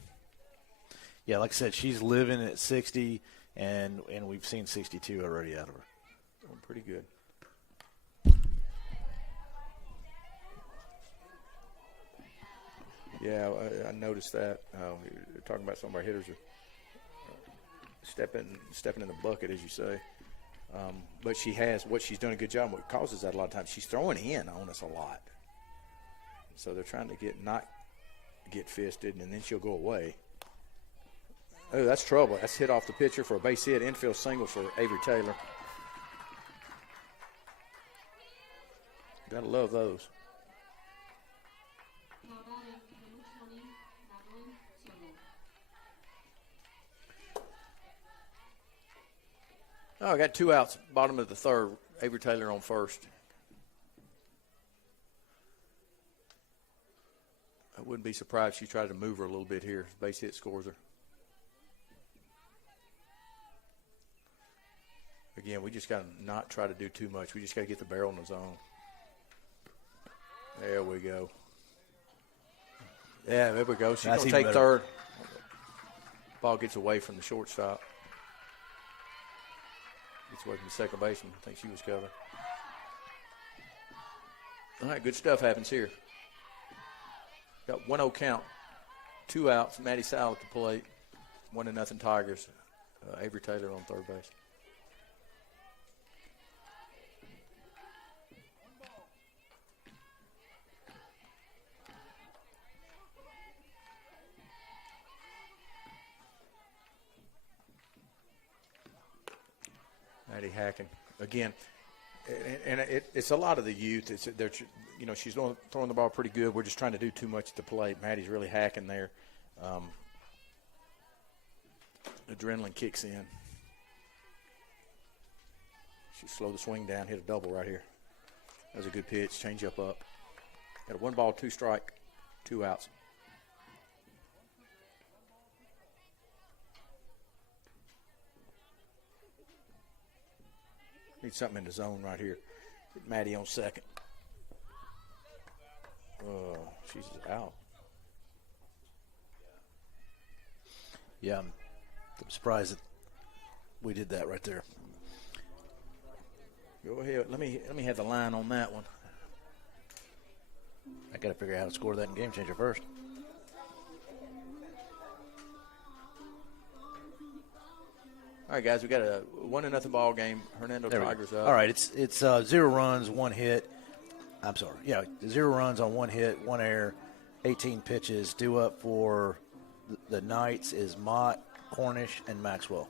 Yeah, like I said, she's living at 60, and we've seen 62 already out of her. Throwing pretty good. Yeah, I noticed that. You're talking about some of our hitters are stepping in the bucket, as you say. But she has what she's done a good job. What causes that a lot of times, she's throwing in on us a lot. So they're trying to not get fisted, and then she'll go away. Oh, that's trouble. That's hit off the pitcher for a base hit. Infield single for Avery Taylor. Gotta love those. Now batting number 20, Madeline Turnbull. Oh, I got 2 outs, bottom of the third. Avery Taylor on first. I wouldn't be surprised if she tried to move her a little bit here. Base hit scores her. Again, we just got to not try to do too much. We just got to get the barrel in the zone. There we go. Yeah, there we go. She's going to take third. Ball gets away from the shortstop. Gets away from the second baseman. I think she was covered. All right, good stuff happens here. Got 1-0 count. 2 outs. Maddie Sowell at the plate. 1-0 Tigers. Avery Taylor on third base. Maddie Hacking again, and it's a lot of the youth. She's throwing the ball pretty good. We're just trying to do too much at the plate. Maddie's really hacking there. Adrenaline kicks in. She slowed the swing down, hit a double right here. That was a good pitch. Change up. Got a 1 ball, 2 strike, 2 outs. Need something in the zone right here. Get Maddie on second. Oh, she's out. Yeah, I'm surprised that we did that right there. Go ahead. Let me have the line on that one. I got to figure out how to score that in Game Changer first. All right, guys, we got a 1-0 ball game. Hernando Tigers up. All right, it's 0 runs, 1 hit. I'm sorry. Yeah, 0 runs on 1 hit, 1 error, 18 pitches. Due up for the Knights is Mott, Cornish, and Maxwell.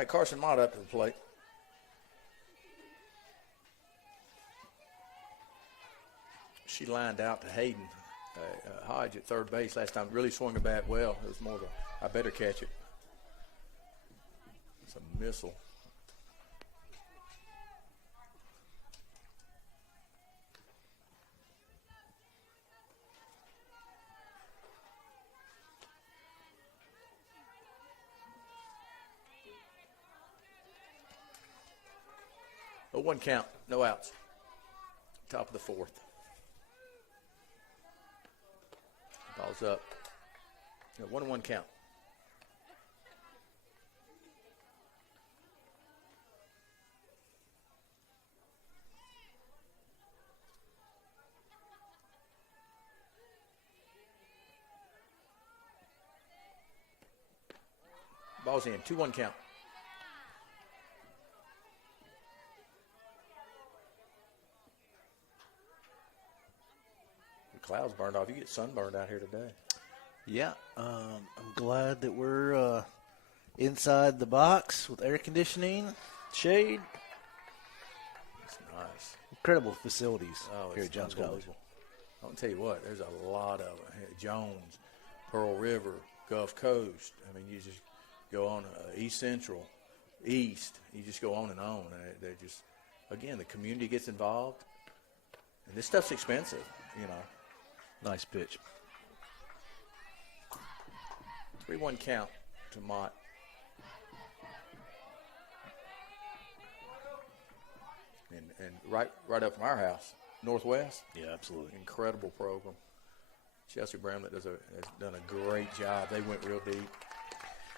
right, Carson Mott up to the plate. She lined out to Hayden Hodge at third base last time. Really swung the bat well. It was more of a, I better catch it. It's a missile. A 1 count, no outs. Top of the fourth. Ball's up. 1-1 count. Ball's in. 2-1 count. Clouds burned off. You get sunburned out here today. Yeah, I'm glad that we're inside the box with air conditioning, shade. It's nice. Incredible facilities here It's at Jones College. unbelievable. I'll tell you what, there's a lot of it. Jones, Pearl River, Gulf Coast. I mean, you just go on East Central, East. You just go on and on. And they're just, again, the community gets involved. And this stuff's expensive, you know. Nice pitch. 3-1 count to Mott. And right up from our house, Northwest. Yeah, absolutely. Incredible program. Chelsea Bramlett has done a great job. They went real deep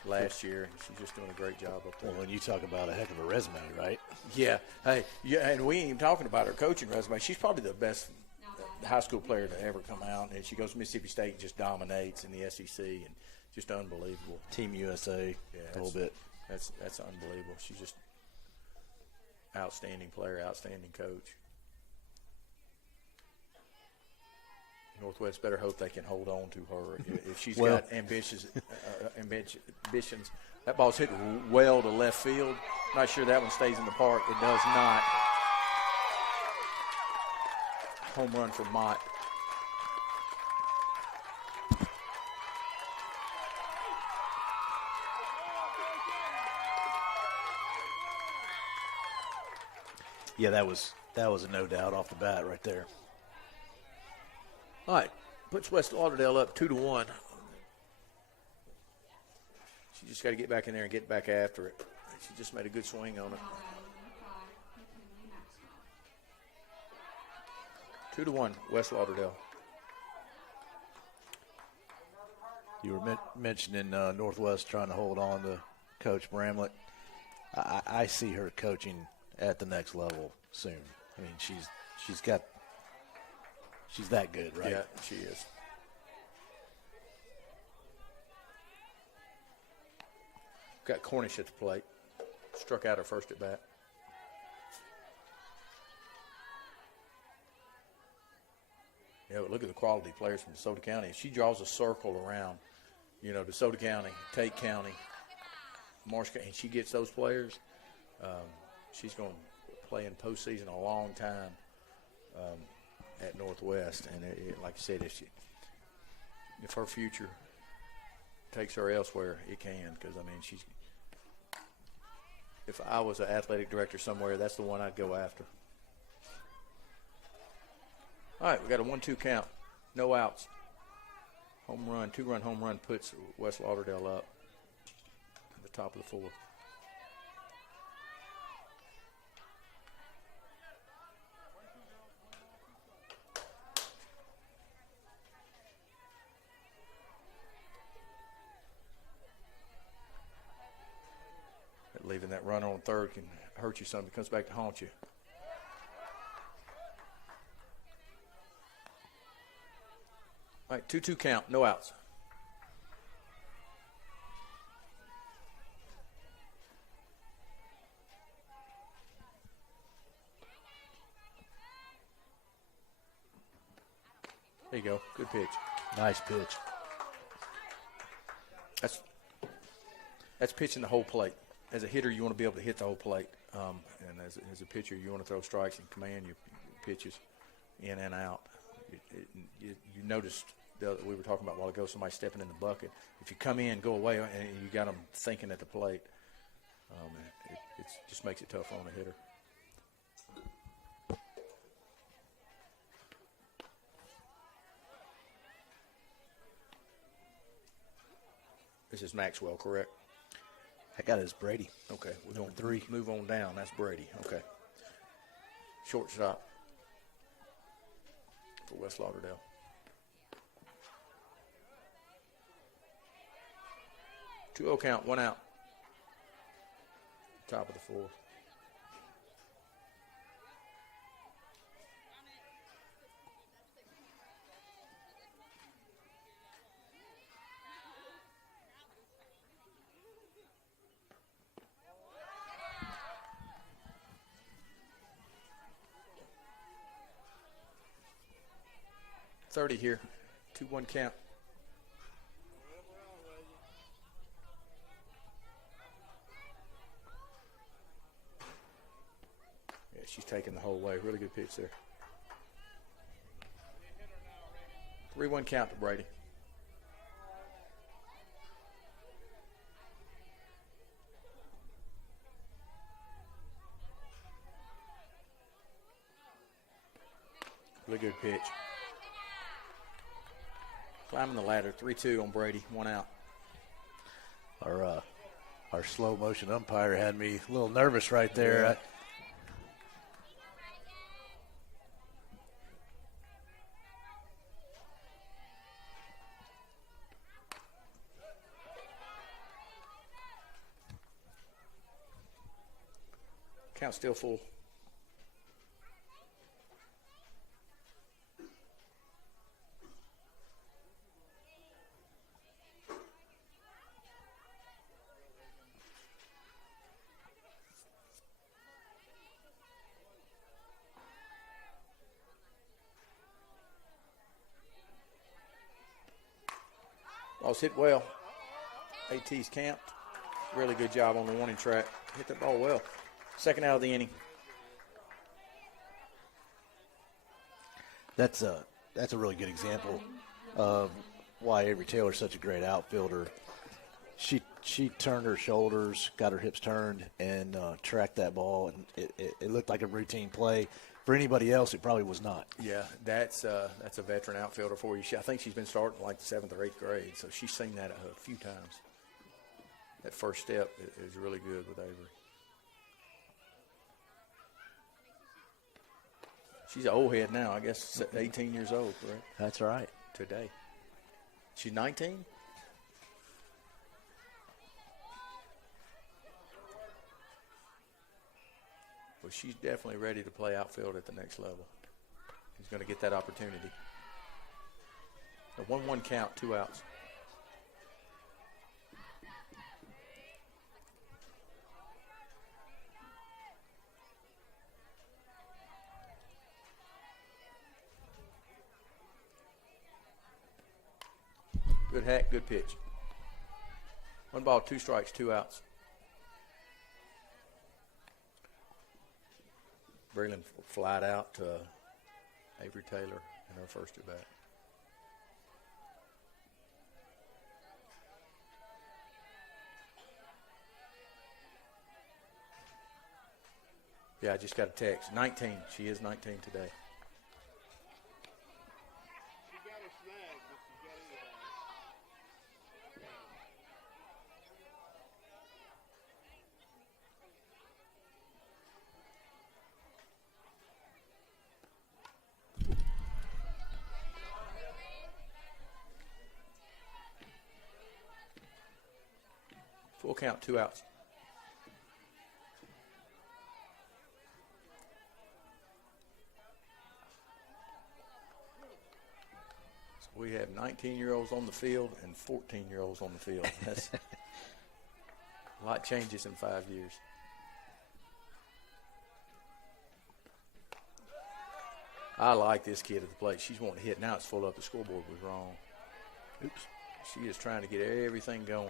last year, and she's just doing a great job up there. Well, when you talk about a heck of a resume, right? Yeah. Hey, yeah, and we ain't even talking about her coaching resume. She's probably the best high school player to ever come out, and she goes to Mississippi State and just dominates in the SEC, and just unbelievable. Team USA, a little bit. That's unbelievable. She's just outstanding player, outstanding coach. Northwest better hope they can hold on to her. If she's got ambitions, that ball's hit well to left field. Not sure that one stays in the park. It does not. Home run for Mott. Yeah, that was a no doubt off the bat right there. All right, puts West Lauderdale up 2-1. She just got to get back in there and get back after it. She just made a good swing on it. 2-1, West Lauderdale. You were mentioning Northwest trying to hold on to Coach Bramlett. I see her coaching at the next level soon. I mean, she's that good, right? Yeah, she is. Got Cornish at the plate. Struck out her first at bat. Yeah, but look at the quality players from DeSoto County. She draws a circle around, DeSoto County, Tate County, Marsh County, and she gets those players. She's going to play in postseason a long time at Northwest. And like I said, if her future takes her elsewhere, it can. Because, I mean, if I was an athletic director somewhere, that's the one I'd go after. All right, we got a 1-2 count. No outs. Home run, 2-run home run puts West Lauderdale up at the top of the fourth. Leaving that runner on third can hurt you some. It comes back to haunt you. All right, 2-2 count, no outs. There you go. Good pitch. Nice pitch. That's pitching the whole plate. as a hitter, you want to be able to hit the whole plate. And as a pitcher, you want to throw strikes and command your pitches in and out. You noticed we were talking about a while ago, somebody stepping in the bucket. If you come in, go away, and you got them thinking at the plate, it just makes it tough on a hitter. This is Maxwell, correct? I got it as Brady. Okay, we're Number going 3. move on down. That's Brady. Okay. Shortstop for West Lauderdale. Two-0 count, 1 out. Top of the 4th. .30 here, 2-1 count. Yeah, she's taking the whole way. Really good pitch there. 3-1 count to Brady. Really good pitch. Climbing the ladder, 3-2 on Brady, 1 out. Our slow motion umpire had me a little nervous right there. Yeah. Count still full. Ball's hit well. AT's camped. Really good job on the warning track. Hit that ball well. Second out of the inning. That's a really good example of why Avery Taylor's such a great outfielder. She turned her shoulders, got her hips turned, and tracked that ball, and it looked like a routine play. For anybody else, it probably was not. Yeah, that's a veteran outfielder for you. I think she's been starting like the 7th or 8th grade, so she's seen that a few times. That first step is really good with Avery. She's an old head now, I guess 18 years old, correct? That's right. Today. She's 19? Well, she's definitely ready to play outfield at the next level. He's going to get that opportunity. A 1-1 count, 2 outs. Good hack, good pitch. 1 ball, 2 strikes, 2 outs. Breland flied out to Avery Taylor in her first at bat. Yeah, I just got a text. 19. She is 19 today. Full count, 2 outs. So we have 19-year-olds on the field and 14-year-olds on the field. That's a lot changes in 5 years. I like this kid at the plate. She's wanting to hit. Now it's full up. The scoreboard was wrong. Oops. She is trying to get everything going.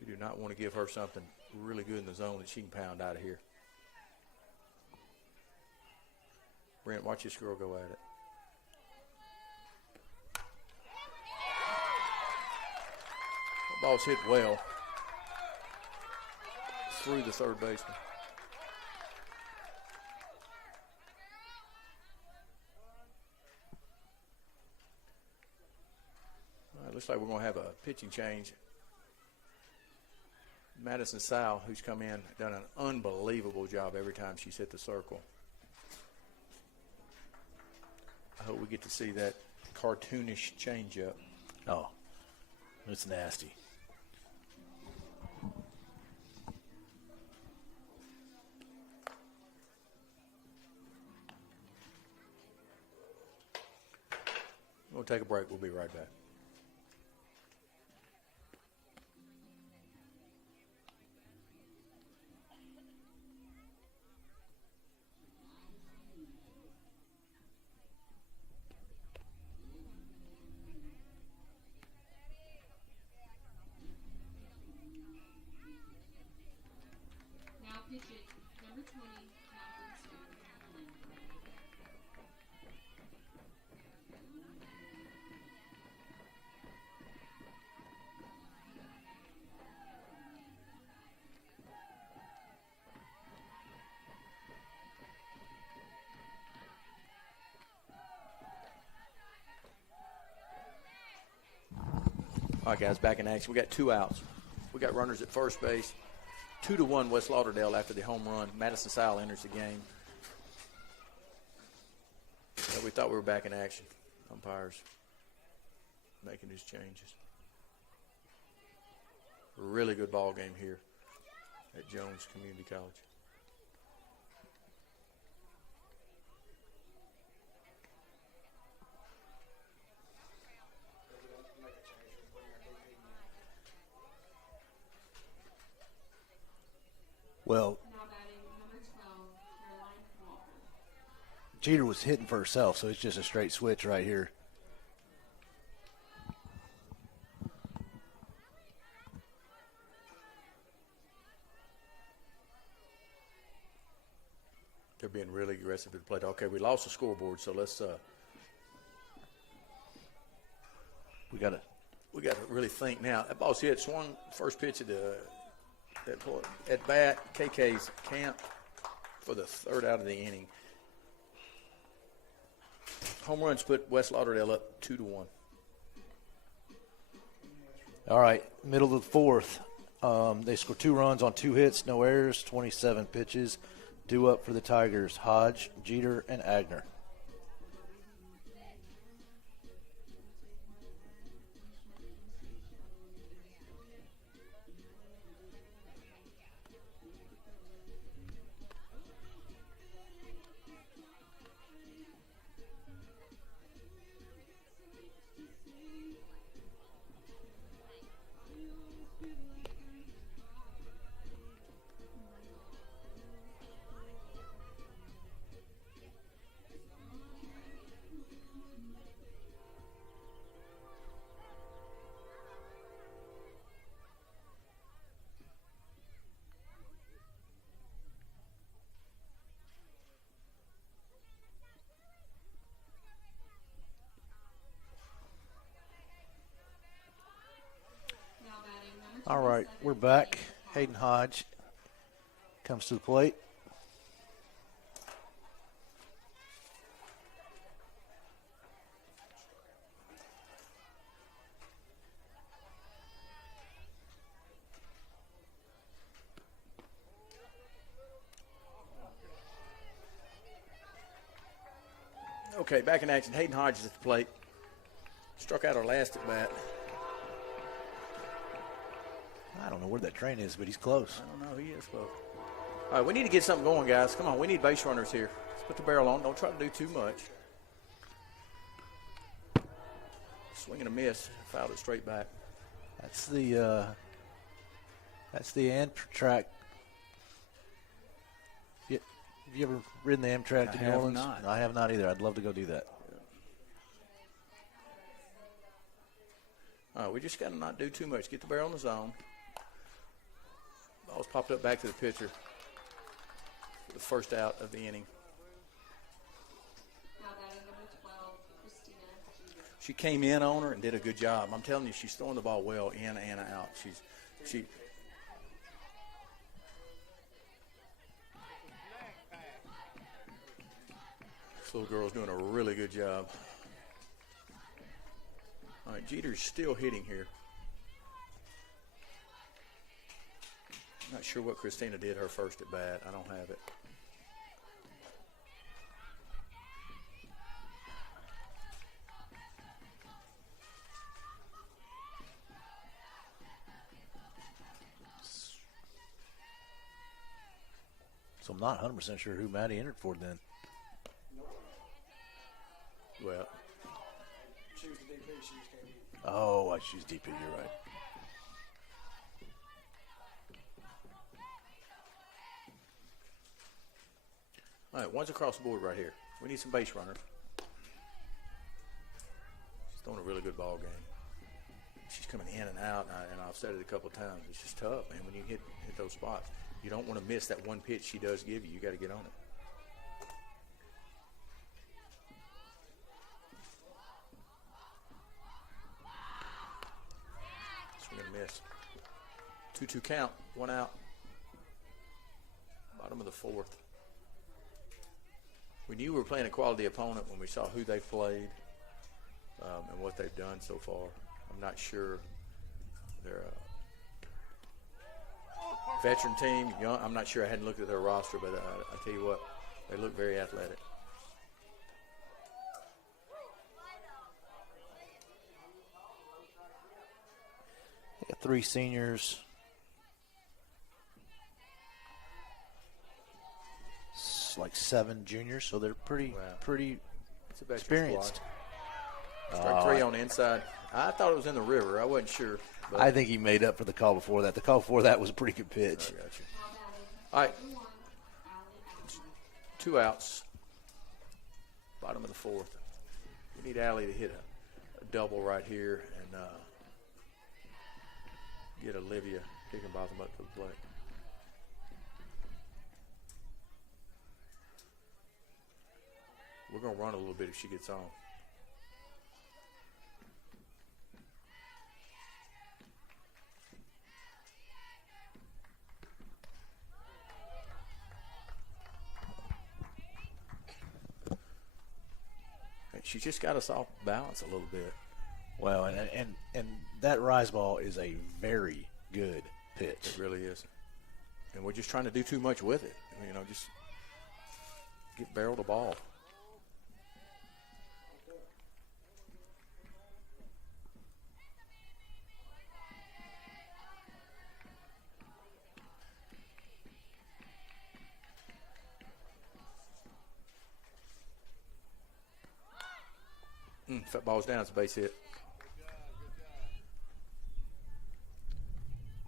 We do not want to give her something really good in the zone that she can pound out of here. Brent, watch this girl go at it. The ball's hit well through the third baseman. All right, looks like we're going to have a pitching change. Madison Sowell, who's come in, done an unbelievable job every time she's hit the circle. I hope we get to see that cartoonish changeup. Oh, it's nasty. We'll take a break. We'll be right back. Now pitch it, number 20, Catherine Stone. All right, guys, back in action. We got 2 outs. We got runners at first base. 2-1 West Lauderdale after the home run. Madison Sowell enters the game. So we thought we were back in action. Umpires making his changes. Really good ball game here at Jones Community College. Well, Now batting, number 12, Caroline Walker. Jeter was hitting for herself, so it's just a straight switch right here. They're being really aggressive at the plate. Okay, we lost the scoreboard, so let's We got to really think now. That ball's hit, swung first pitch at bat. KK's camp for the third out of the inning. Home runs put West Lauderdale up 2-1. All right, middle of the fourth. They scored 2 runs on 2 hits, no errors, 27 pitches. Due up for the Tigers, Hodge, Jeter, and Agner. Now batting, number All right, 27, we're back. Hayden Hodge comes to the plate. Okay, back in action. Hayden Hodges at the plate. Struck out our last at bat. I don't know where that train is, but he's close. I don't know. He is close. All right, we need to get something going, guys. Come on, we need base runners here. Let's put the barrel on. Don't try to do too much. Swing and a miss. Fouled it straight back. That's the Amtrak. Have you ever ridden the Amtrak to I New have Orleans? not. I have not either. I'd love to go do that. All right, we just got to not do too much. Get the barrel in the zone. Ball's popped up back to the pitcher for the first out of the inning. Now batting number 12, Christina Jeter. She came in on her and did a good job. I'm telling you, she's throwing the ball well in and out. She. This little girl's doing a really good job. All right, Jeter's still hitting here. Not sure what Christina did her first at bat. I don't have it. So I'm not 100% sure who Maddie entered for then. Well, She was the DP. She just came in. Oh, I choose DP. You're right. all right, one's across the board right here. We need some base runners. She's throwing a really good ball game. She's coming in and out, and I've said it a couple of times. It's just tough, man, when you hit those spots. You don't want to miss that one pitch she does give you. You got to get on it. Swing and a miss. 2-2 count, one out. Bottom of the fourth. We knew we were playing a quality opponent when we saw who they played and what they've done so far. I'm not sure they're a veteran team. Young, I'm not sure. I hadn't looked at their roster, but I tell you what, they look very athletic. They got 3 seniors. Like 7 juniors, so they're pretty It's a veteran experienced. squad. Strike 3 on the inside. I thought it was in the river. I wasn't sure. But I think he made up for the call before that. The call before that was a pretty good pitch. I got you. Now batting All right, number 1, Allie Ashley. 2 outs. Bottom of the fourth. We need Allie to hit a double right here and get Olivia Higginbotham up to the plate. We're going to run a little bit if she gets on. She just got us off balance a little bit. Well, and that rise ball is a very good pitch. It really is. And we're just trying to do too much with it. You know, just barrel the ball. Ball's down. It's a base hit.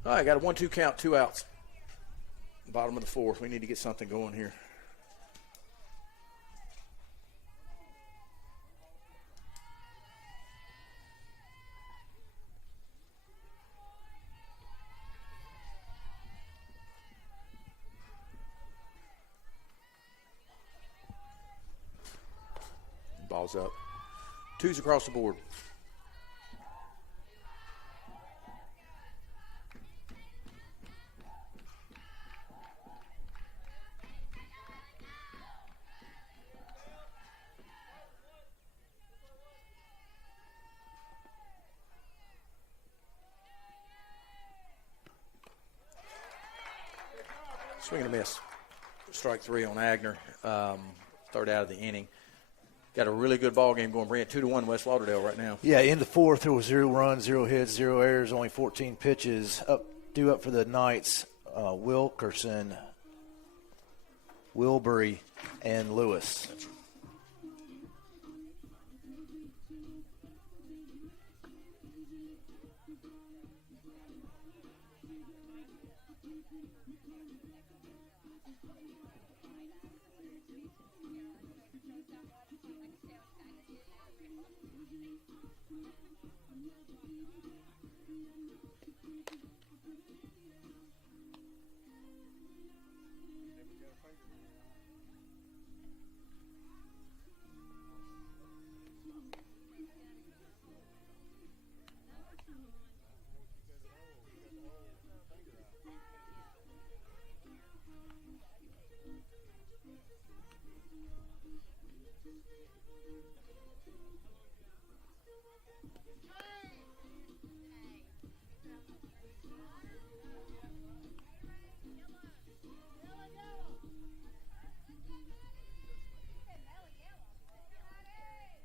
All right, got a 1-2 count, 2 outs. Bottom of the fourth. We need to get something going here. Ball's up. 2's across the board. Swing and a miss. Strike 3 on Agner. Third out of the inning. Got a really good ball game going, Brent. 2-1 West Lauderdale right now. Yeah, in the fourth, there was 0 runs, 0 hits, 0 errors, only 14 pitches. Due up for the Knights, Wilkerson, Wilbury, and Lewis.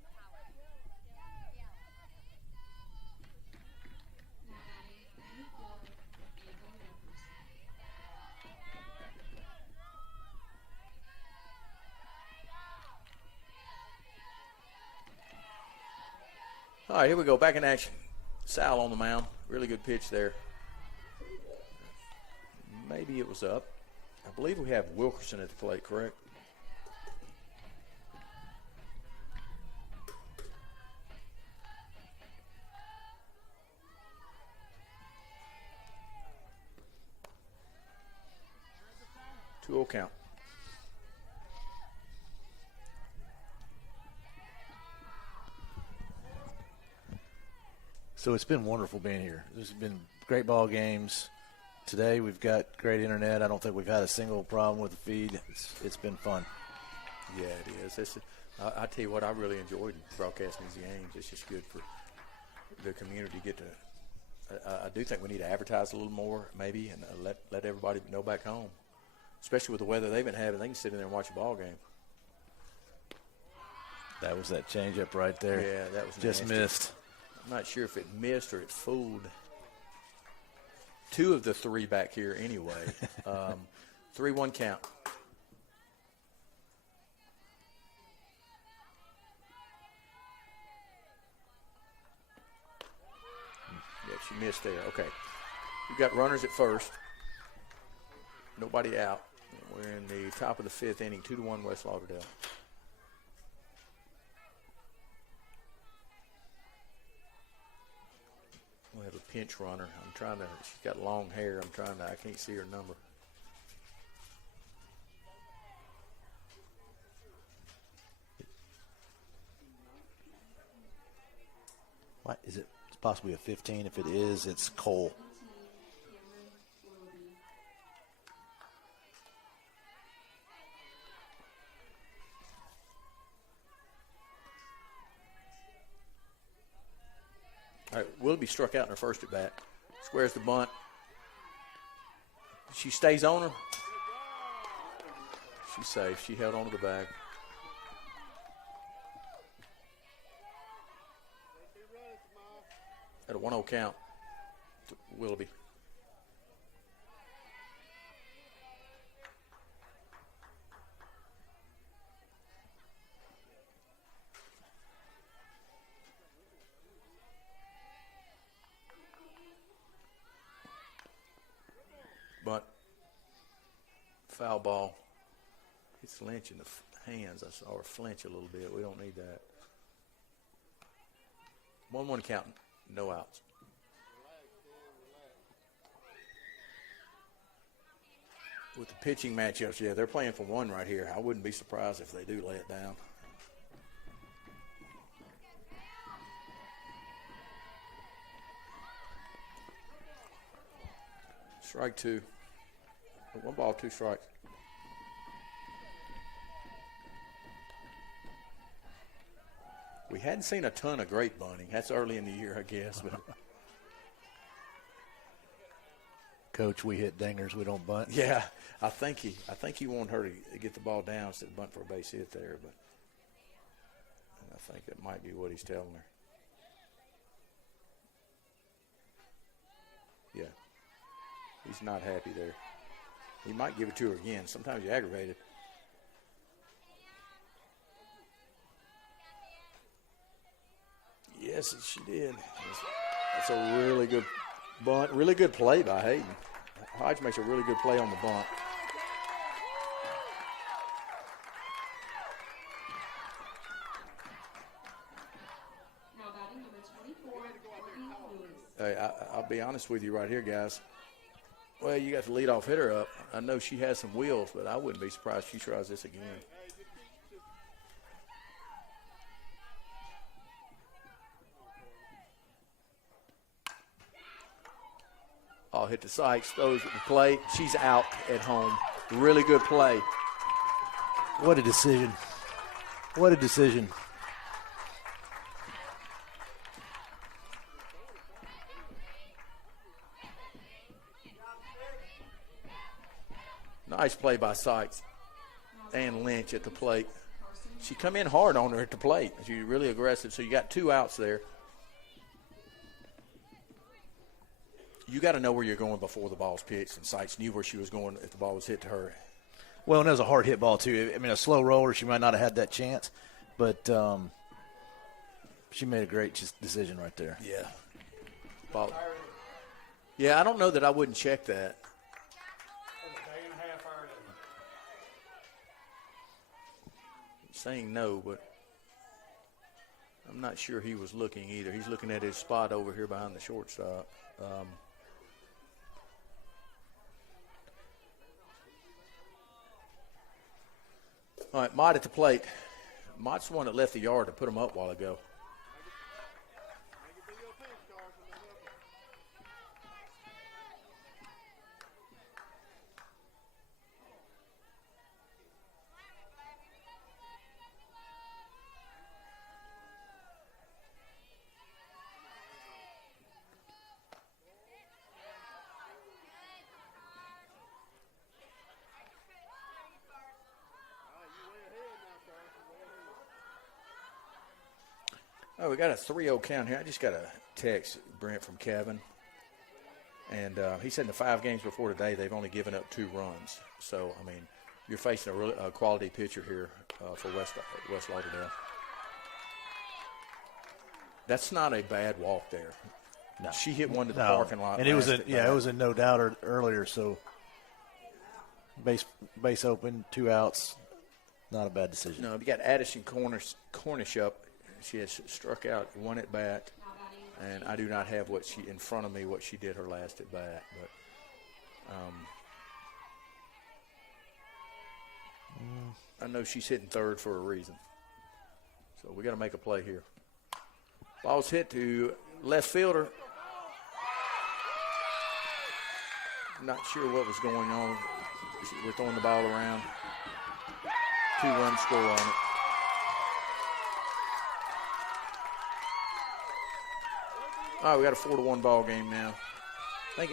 Now batting number 4, Angel Rivers. All right, here we go. Back in action. Sal on the mound. Really good pitch there. Maybe it was up. I believe we have Wilkerson at the plate, correct? Two-0 count. So it's been wonderful being here. There's been great ball games. Today we've got great internet. I don't think we've had a single problem with the feed. It's been fun. Yeah, it is. I tell you what, I really enjoyed broadcasting these games. It's just good for the community to get to. I do think we need to advertise a little more, maybe, and let everybody know back home, especially with the weather they've been having. They can sit in there and watch a ball game. That was that changeup right there. Yeah, that was just nasty. missed. I'm not sure if it missed or it fooled. Two of the three back here anyway. 3-1 count. Yeah, she missed there. Okay. We've got runners at first. Nobody out. We're in the top of the fifth inning, 2-1 West Lauderdale. We'll have a pinch runner. She's got long hair. I can't see her number. What is it? It's possibly a 15. If it is, it's Cole. All right, Willoughby struck out in her first at bat. Squares the bunt. She stays on her. She's safe. She held on to the bag. At a 1-0 count to Willoughby. But foul ball. Hits Lynch in the hands. I saw her flinch a little bit. We don't need that. 1-1 count. No outs. With the pitching matchups, yeah, they're playing for one right here. I wouldn't be surprised if they do lay it down. Strike two. 1 ball, 2 strikes. We hadn't seen a ton of great bunting. That's early in the year, I guess. But Coach, we hit dingers. We don't bunt. yeah, I think he wanted her to get the ball down instead of bunt for a base hit there. But I think that might be what he's telling her. Yeah, he's not happy there. He might give it to her again. Sometimes you aggravate it. Yes, she did. That's a really good bunt. Really good play by Hayden. Hodge makes a really good play on the bunt. Now batting number 24, Lewis. Hey, I'll be honest with you right here, guys. Well, you got the leadoff hitter up. I know she has some wheels, but I wouldn't be surprised if she tries this again. Oh, hit the Sykes, throws at the plate. She's out at home. Really good play. What a decision. What a decision. Nice play by Sykes and Lynch at the plate. She come in hard on her at the plate. She's really aggressive. So you got 2 outs there. You got to know where you're going before the ball's pitched, and Sykes knew where she was going if the ball was hit to her. Well, and it was a hard hit ball, too. I mean, a slow roller, she might not have had that chance, but she made a great decision right there. Yeah. Ball. Yeah, I don't know that I wouldn't check that. That was a day and a half early. Saying no, but I'm not sure he was looking either. He's looking at his spot over here behind the shortstop. All right, Mott at the plate. Mott's the one that left the yard to put him up a while ago. Oh, we got a 3-0 count here. I just got a text, Brent, from Kevin. And he said in the 5 games before today, they've only given up 2 runs. So, I mean, you're facing a really quality pitcher here for West Lauderdale. That's not a bad walk there. No. She hit one to the parking lot. And it was it was a no doubter earlier. So base open, 2 outs, not a bad decision. No, you got Addison Cornish up. She has struck out 1 at bat, and I do not have what she in front of me what she did her last at bat, but I know she's hitting third for a reason. So we got to make a play here. Ball's hit to left fielder. Not sure what was going on. We're throwing the ball around. 2-run score on it. All right, we got a 4-1 ball game now. I think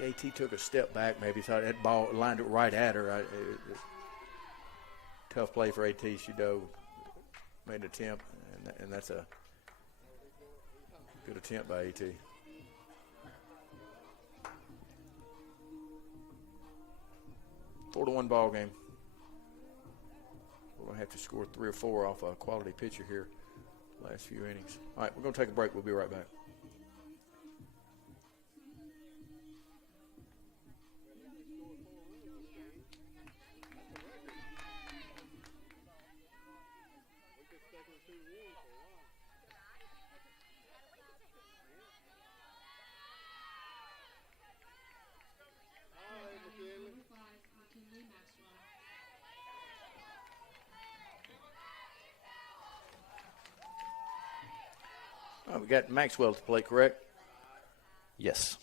AT took a step back maybe. Thought that ball lined it right at her. Tough play for AT. She dove, made an attempt, and that's a good attempt by AT. Four to 1 ball game. We're going to have to score 3 or 4 off a quality pitcher here last few innings. All right, we're going to take a break. We'll be right back. We got Maxwell to play, correct? Yes.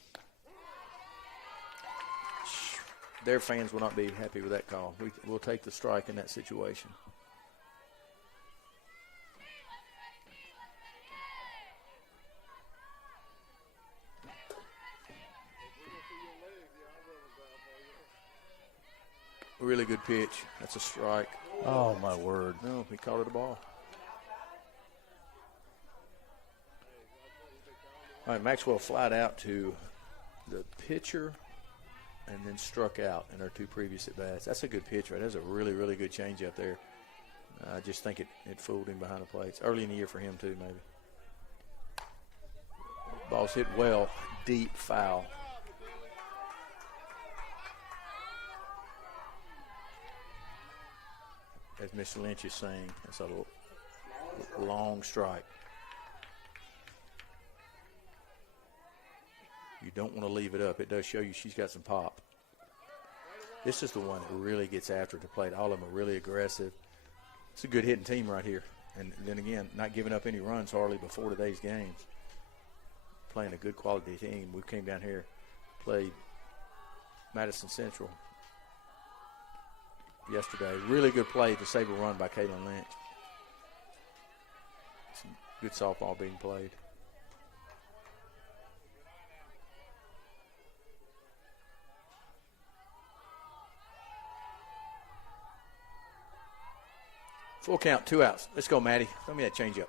Their fans will not be happy with that call. We'll take the strike in that situation. Really good pitch. That's a strike. Oh, my word. No, he called it a ball. All right, Maxwell flied out to the pitcher and then struck out in our 2 previous at-bats. That's a good pitch, right? That's a really, really good changeup there. I just think it fooled him behind the plates. Early in the year for him, too, maybe. Ball's hit well, deep, foul. As Mr. Lynch is saying, that's a long strike. You don't want to leave it up. It does show you she's got some pop. This is the one that really gets after the plate. All of them are really aggressive. It's a good hitting team right here. And then again, not giving up any runs hardly before today's games. Playing a good quality team. We came down here, played Madison Central yesterday. Really good play to save a run by Kaylin Lynch. Some good softball being played. Full count, 2 outs. Let's go, Maddie. Throw me that changeup.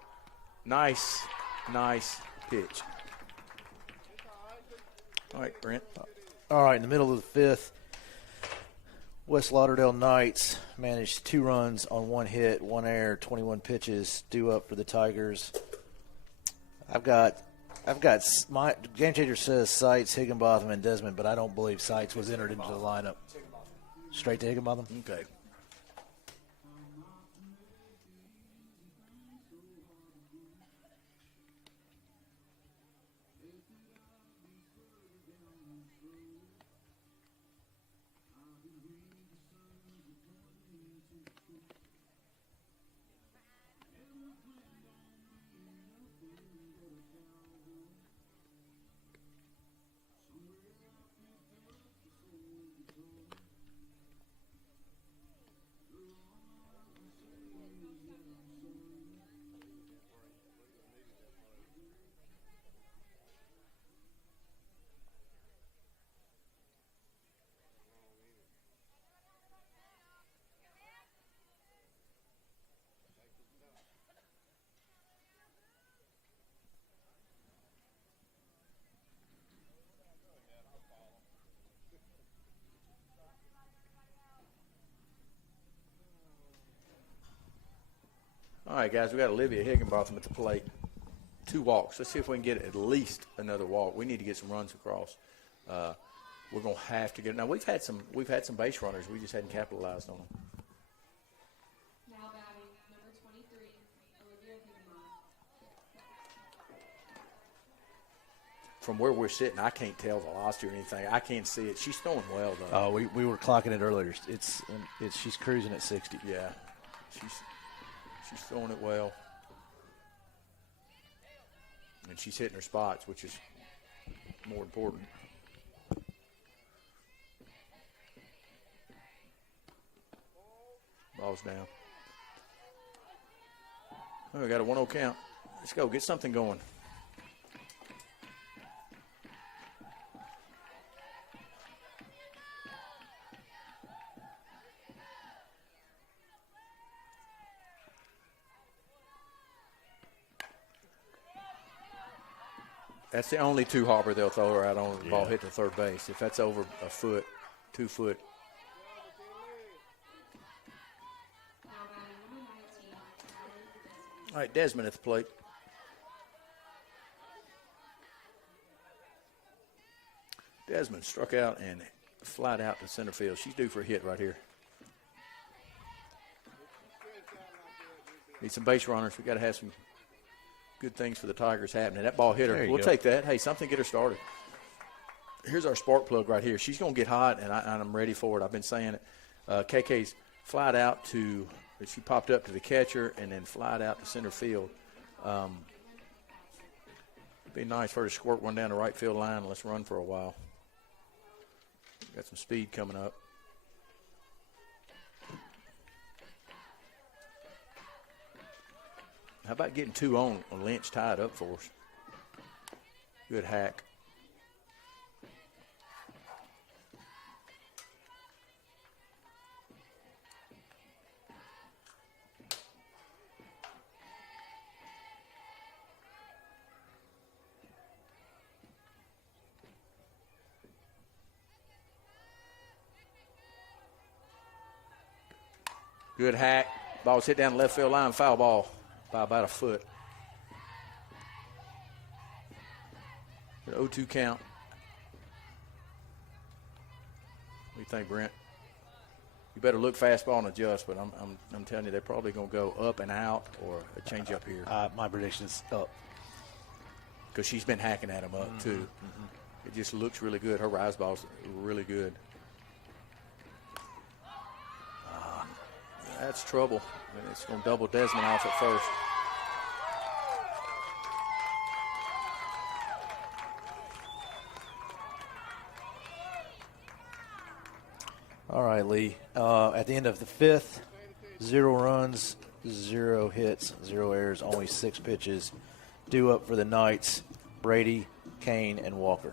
Nice pitch. All right, Brent. All right, in the middle of the fifth, West Lauderdale Knights managed 2 runs on 1 hit, 1 error, 21 pitches due up for the Tigers. I've got my game changer says Seitz, Higginbotham, and Desmond, but I don't believe Seitz was entered into the lineup. Straight to Higginbotham? Okay. All right, guys, we got Olivia Higginbotham at the plate. 2 walks. Let's see if we can get at least another walk. We need to get some runs across. We're going to have to get it. Now, we've had some base runners. We just hadn't capitalized on them. Now batting number 23, Olivia Higginbotham. From where we're sitting, I can't tell velocity or anything. I can't see it. She's throwing well, though. We were clocking it earlier. She's cruising at 60. Yeah, she's throwing it well. And she's hitting her spots, which is more important. Ball's down. Oh, we got a 1-0 count. Let's go. Get something going. That's the only 2 hopper they'll throw her out on. The ball hit to third base. If that's over a foot, 2 foot. Now batting number 19, All right, Desmond at the plate. Desmond struck out and flied out to center field. She's due for a hit right here. Need some base runners. We got to have some good things for the Tigers happening. That ball hit her. We'll take that. Hey, something get her started. Here's our spark plug right here. She's going to get hot, and I'm ready for it. I've been saying it. KK's flied out to – she popped up to the catcher and then flied out to center field. Be nice for her to squirt one down the right field line and let's run for a while. Got some speed coming up. How about getting 2 on Lynch tied up for us? Good hack. Good hack. Ball's hit down the left field line, foul ball by about a foot. An 0-2 count. What do you think, Brent? You better look fastball and adjust, but I'm telling you, they're probably going to go up and out or a change up here. My prediction's up. Because she's been hacking at them up, too. It just looks really good. Her rise ball's really good. That's trouble. And it's going to double Desmond off at first. All right, Lee. At the end of the fifth, 0 runs, 0 hits, 0 errors, only 6 pitches. Due up for the Knights, Brady, Kane, and Walker.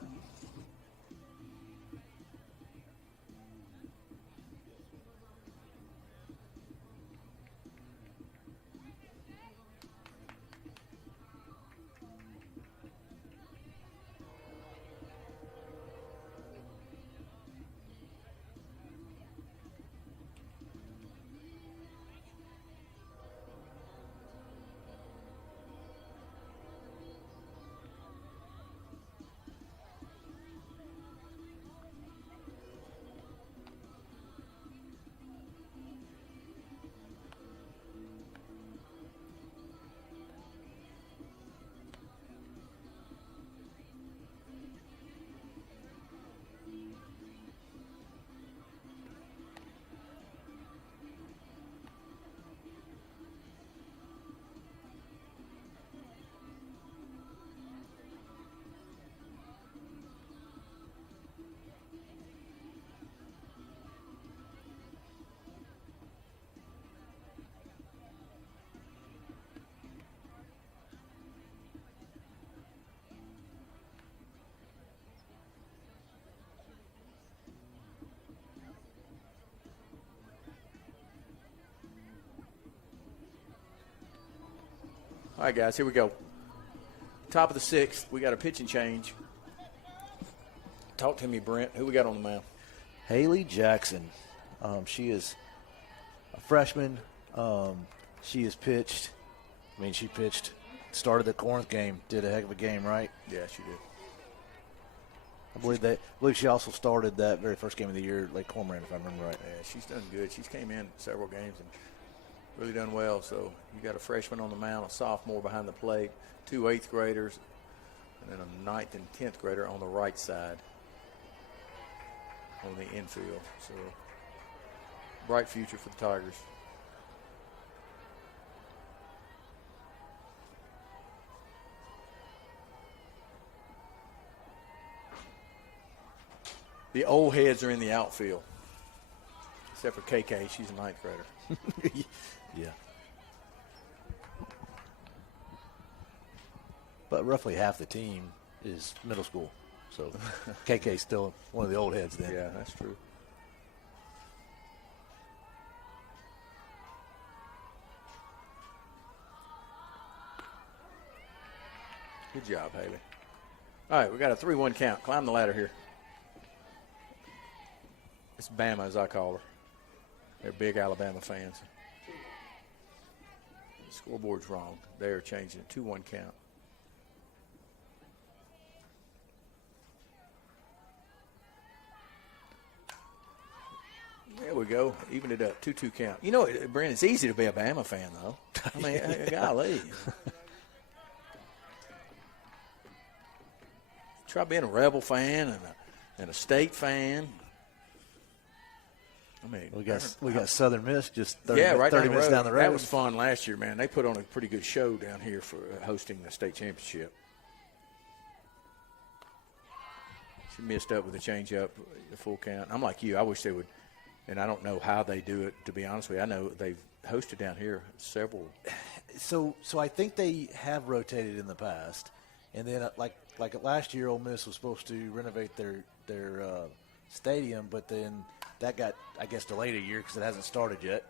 All right, guys, here we go. Top of the sixth, we got a pitching change. Talk to me, Brent. Who we got on the mound? Haley Jackson. She is a freshman. She has pitched. She pitched, started the Corinth game, did a heck of a game, right? Yeah, she did. I believe she also started that very first game of the year, Lake Cormorant, if I remember right. Yeah, she's done good. She's came in several games and really done well. So you got a freshman on the mound, a sophomore behind the plate, 2 8th graders, and then a 9th and 10th grader on the right side on the infield. So bright future for the Tigers. The old heads are in the outfield, except for KK. She's a 9th grader. Yeah. But roughly half the team is middle school. So KK's still one of the old heads then. Yeah, that's true. Good job, Haley. All right, we got a 3-1 count. Climb the ladder here. It's Bama, as I call her. They're big Alabama fans. The scoreboard's wrong. They're changing it. 2-1 count. There we go. Even it up. 2-2 count. You know, Brent, it's easy to be a Bama fan, though. I mean, golly. Try being a Rebel fan and a State fan. I mean, we got Southern Miss just 30, right 30 minutes down the road. That was fun last year, man. They put on a pretty good show down here for hosting the state championship. She missed up with a changeup, the full count. I'm like you. I wish they would, and I don't know how they do it, to be honest with you. I know they've hosted down here several. So I think they have rotated in the past, and then like last year, Ole Miss was supposed to renovate their stadium, but then that got, I guess, delayed a year because it hasn't started yet.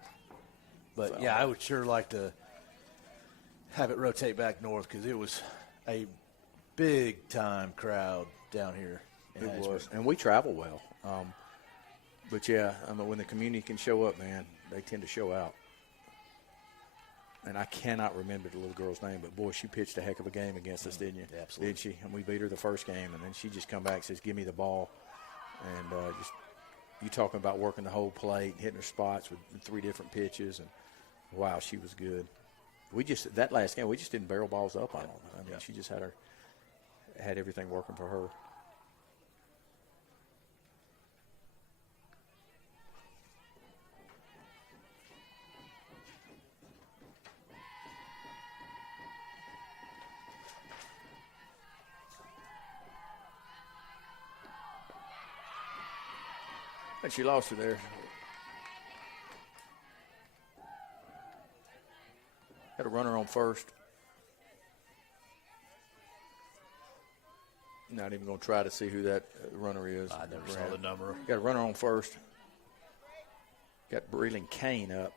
But, yeah, I would sure like to have it rotate back north because it was a big-time crowd down here. It was, and we travel well. But, yeah, I mean, when the community can show up, man, they tend to show out. And I cannot remember the little girl's name, but, boy, she pitched a heck of a game against us, didn't you? Yeah, absolutely. Did she? And we beat her the first game, and then she just come back and says, give me the ball. And just you talking about working the whole plate, hitting her spots with 3 different pitches, and, wow, she was good. That last game, we just didn't barrel balls up on her. I mean, she just had everything working for her. And she lost her there. runner on first. Not even going to try to see who that runner is. I never saw the number. Got a runner on first. Got Breland Kane up.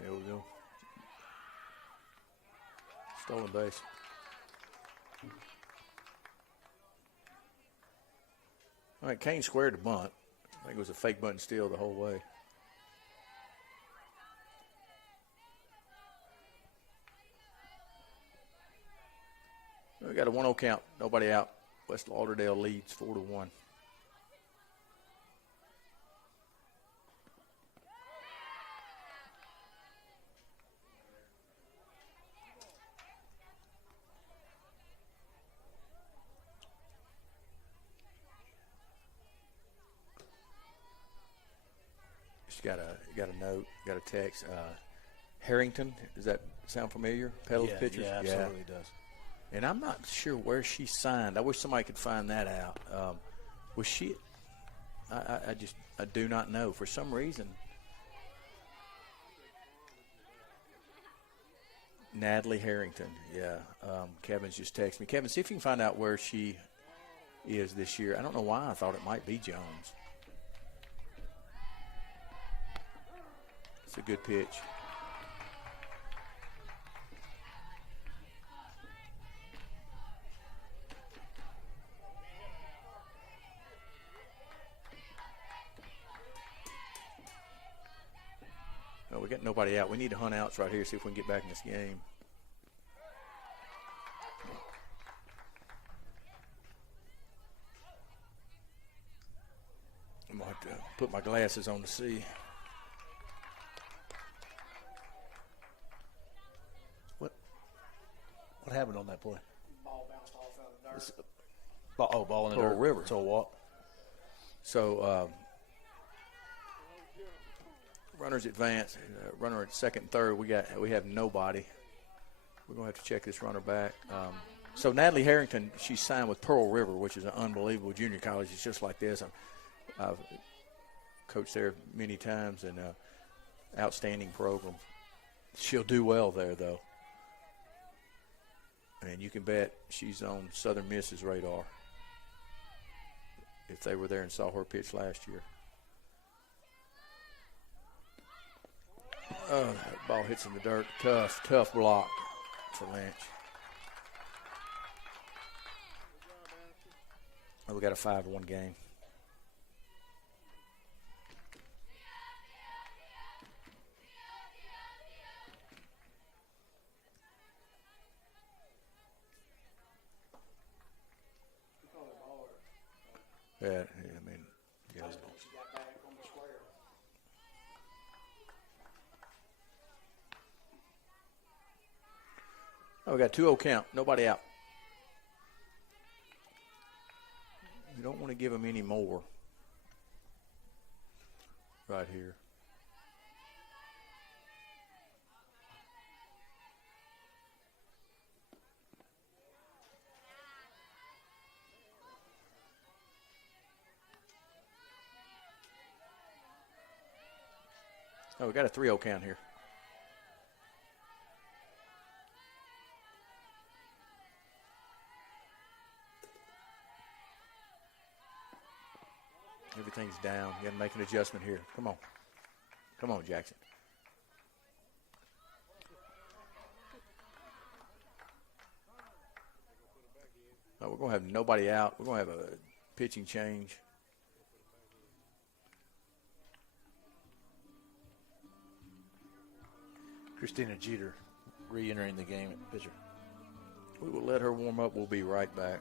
There we go. Stolen base. All right, Kane squared the bunt. I think it was a fake bunt steal the whole way. We got a 1-0 count. Nobody out. West Lauderdale leads 4-1. Got a note, got a text. Harrington, does that sound familiar? Pedals pitchers? Yeah, absolutely does. And I'm not sure where she signed. I wish somebody could find that out. Was she? I do not know. For some reason, Natalie Harrington. Yeah. Kevin's just texted me. Kevin, see if you can find out where she is this year. I don't know why I thought it might be Jones. It's a good pitch. Oh, we got nobody out. We need to hunt outs right here, see if we can get back in this game. I'm going to have to put my glasses on to see. What happened on that play? Ball bounced off out of the dirt. Ball in the Pearl dirt. River. So a walk. So runners advance. Runner at second and third. We have nobody. We're gonna have to check this runner back. So Natalie Harrington, she signed with Pearl River, which is an unbelievable junior college. It's just like this. I've coached there many times, and outstanding program. She'll do well there, though. And you can bet she's on Southern Miss's radar if they were there and saw her pitch last year. Oh, that ball hits in the dirt. Tough block for Lynch. Oh, we got a 5-1 game. Yeah, I mean, yeah. She got back on the square. Oh, we got 2-0 count. Nobody out. You don't want to give them any more right here. Oh, we got a 3-0 count here. Everything's down. You got to make an adjustment here. Come on. Come on, Jackson. Oh, we're going to have nobody out. We're going to have a pitching change. Christina Jeter re-entering the game at pitcher. We will let her warm up. We'll be right back.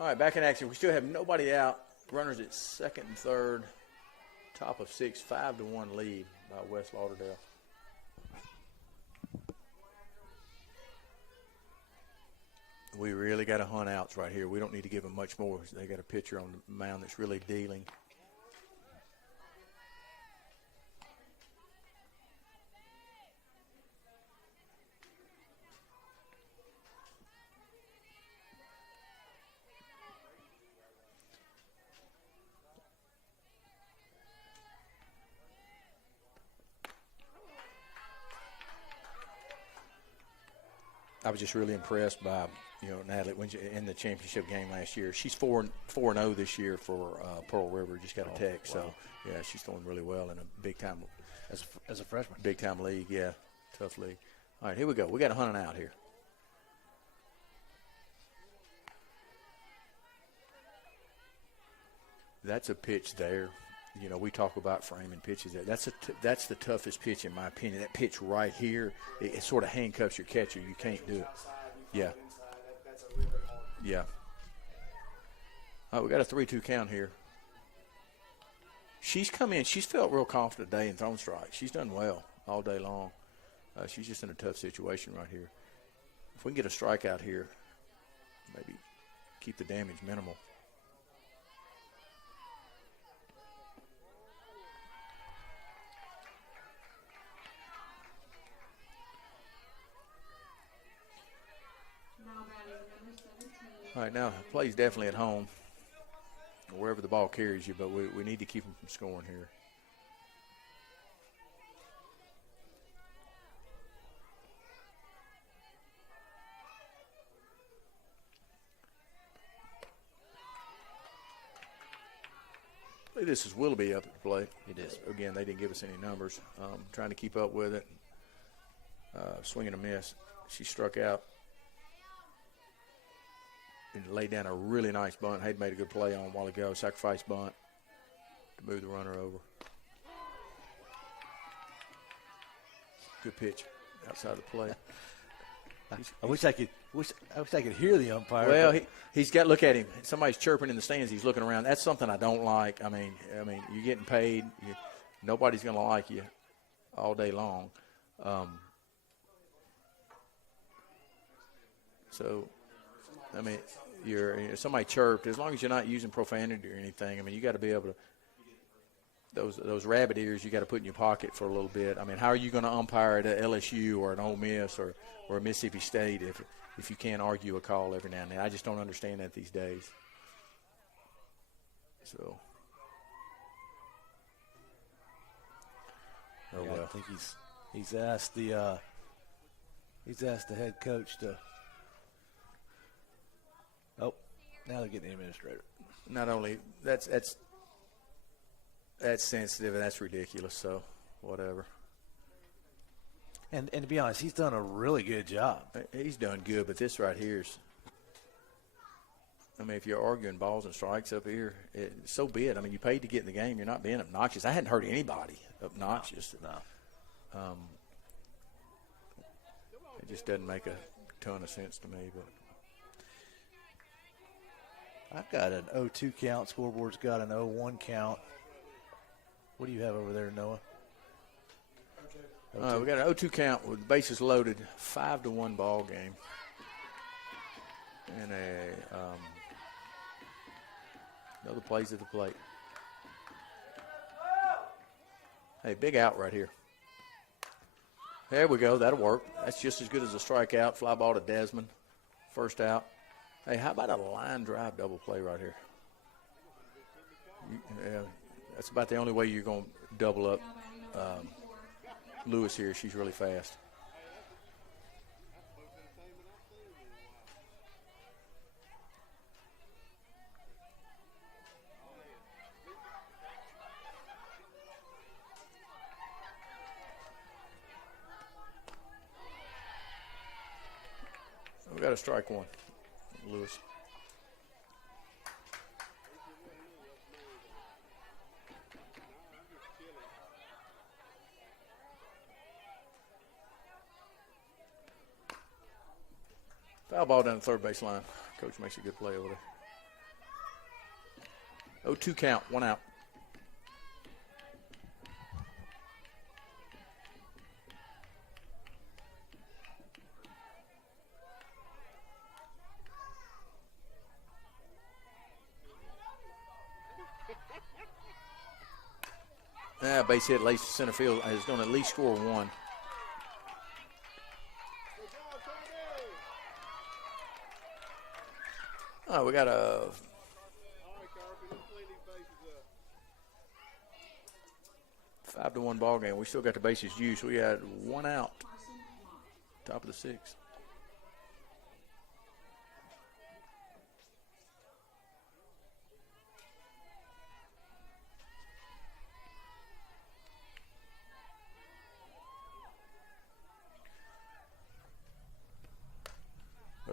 All right, back in action. We still have nobody out. Runners at second and third. Top of 6, 5-1 lead by West Lauderdale. We really got to hunt outs right here. We don't need to give them much more. They got a pitcher on the mound that's really dealing. I was just really impressed by, Natalie when in the championship game last year. She's 4-0 this year for Pearl River. Just got a text, wow. So yeah, she's throwing really well in a big time as a freshman. Big time league, yeah, tough league. All right, here we go. We got a hunting out here. That's a pitch there. We talk about framing pitches. That's the toughest pitch in my opinion. That pitch right here, it sort of handcuffs your catcher. You can't do it. Yeah. That's a really hard. Yeah. All right, we got a 3-2 count here. She's come in. She's felt real confident today in throwing strikes. She's done well all day long. She's just in a tough situation right here. If we can get a strikeout here, maybe keep the damage minimal. All right, now play's definitely at home, wherever the ball carries you, but we need to keep them from scoring here. I believe this is Willoughby up at the plate. It is. Again, they didn't give us any numbers. Trying to keep up with it. Swing and a miss. She struck out. And laid down a really nice bunt. Hayden made a good play on a while ago. Sacrifice bunt to move the runner over. Good pitch outside the plate. I wish I could hear the umpire. Well, he's got. Look at him. Somebody's chirping in the stands. He's looking around. That's something I don't like. I mean, you're getting paid. Nobody's going to like you all day long. Somebody chirped. As long as you're not using profanity or anything, you got to be able to. Those rabbit ears you got to put in your pocket for a little bit. How are you going to umpire at LSU or an Ole Miss or Mississippi State if you can't argue a call every now and then? I just don't understand that these days. So. Oh well. I think he's asked the head coach to. Oh, now they're getting the administrator. Not only that's sensitive and that's ridiculous. So whatever. And to be honest, he's done a really good job. He's done good, but this right here is. If you're arguing balls and strikes up here, so be it. You paid to get in the game. You're not being obnoxious. I hadn't heard anybody obnoxious. No. It just doesn't make a ton of sense to me, but. I've got an 0-2 count. Scoreboard's got an 0-1 count. What do you have over there, Noah? We got an 0-2 count with the bases loaded, 5-1 ball game. And another plays at the plate. Hey, big out right here. There we go. That'll work. That's just as good as a strikeout. Fly ball to Desmond. First out. Hey, how about a line drive double play right here? That's about the only way you're going to double up Lewis here. She's really fast. We got a strike one, Lewis. Foul ball down the third base line. Coach makes a good play over there. 0-2 count, 1 out. Base hit, Lace center field is going to at least score 1. Oh, we got a 5-1 ball game. We still got the bases used. We had 1 out. Top of the 6th.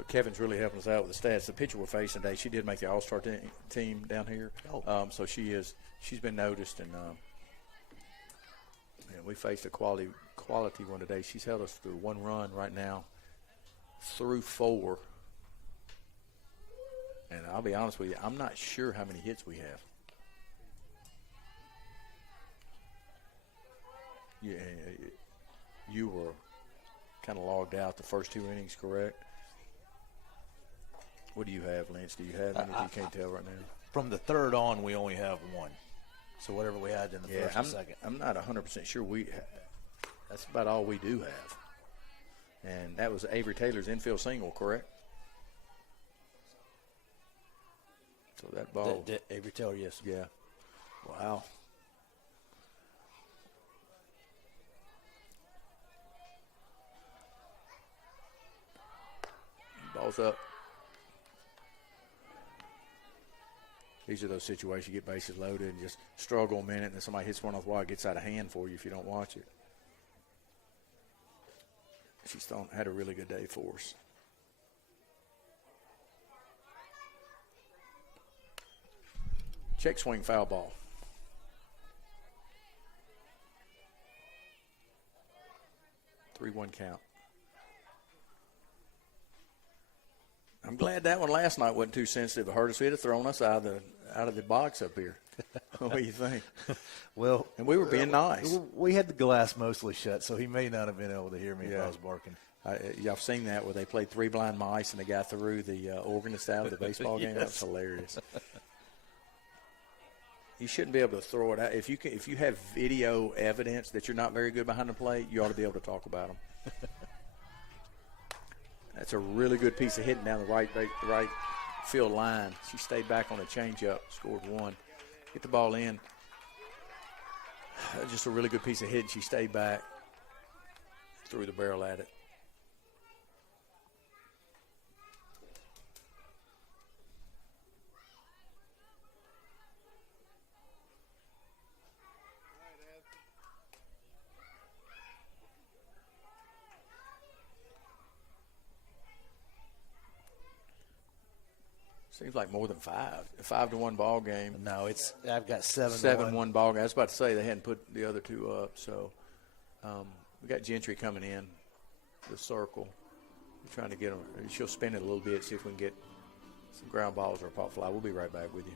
Kevin's really helping us out with the stats. The pitcher we're facing today, she did make the All-Star team down here. So she's been noticed, and we faced a quality one today. She's held us through 1 run right now, through 4. And I'll be honest with you, I'm not sure how many hits we have. You were kind of logged out the first 2 innings, correct? What do you have, Lance? Do you have any? You can't tell right now. From the 3rd on, we only have 1. So whatever we had in the first and second. I'm not 100% sure that's about all we do have. And that was Avery Taylor's infield single, correct? So that ball. Avery Taylor, yes. Yeah. Wow. Ball's up. These are those situations you get bases loaded and just struggle a minute, and then somebody hits one off the wall, it gets out of hand for you if you don't watch it. She's had a really good day for us. Check swing, foul ball. Three-one count. I'm glad that one last night wasn't too sensitive. It hurt us. He'd have thrown us out of the box up here. What do you think? Well, and we were being nice. We had the glass mostly shut, so he may not have been able to hear me if I was barking. Y'all seen that where they played Three Blind Mice and they got through the organist out of the baseball game? That was hilarious. You shouldn't be able to throw it out. If you have video evidence that you're not very good behind the plate, you ought to be able to talk about them. That's a really good piece of hitting down the right field line. She stayed back on a changeup, scored 1. Get the ball in. Just a really good piece of hitting. She stayed back, threw the barrel at it. Seems like more than 5. A 5-1 ball game. No, I've got 7-1. 7-1 ball game. I was about to say they hadn't put the other 2 up. So we got Gentry coming in the circle. We're trying to get them. She'll spin it a little bit, see if we can get some ground balls or a pop fly. We'll be right back with you.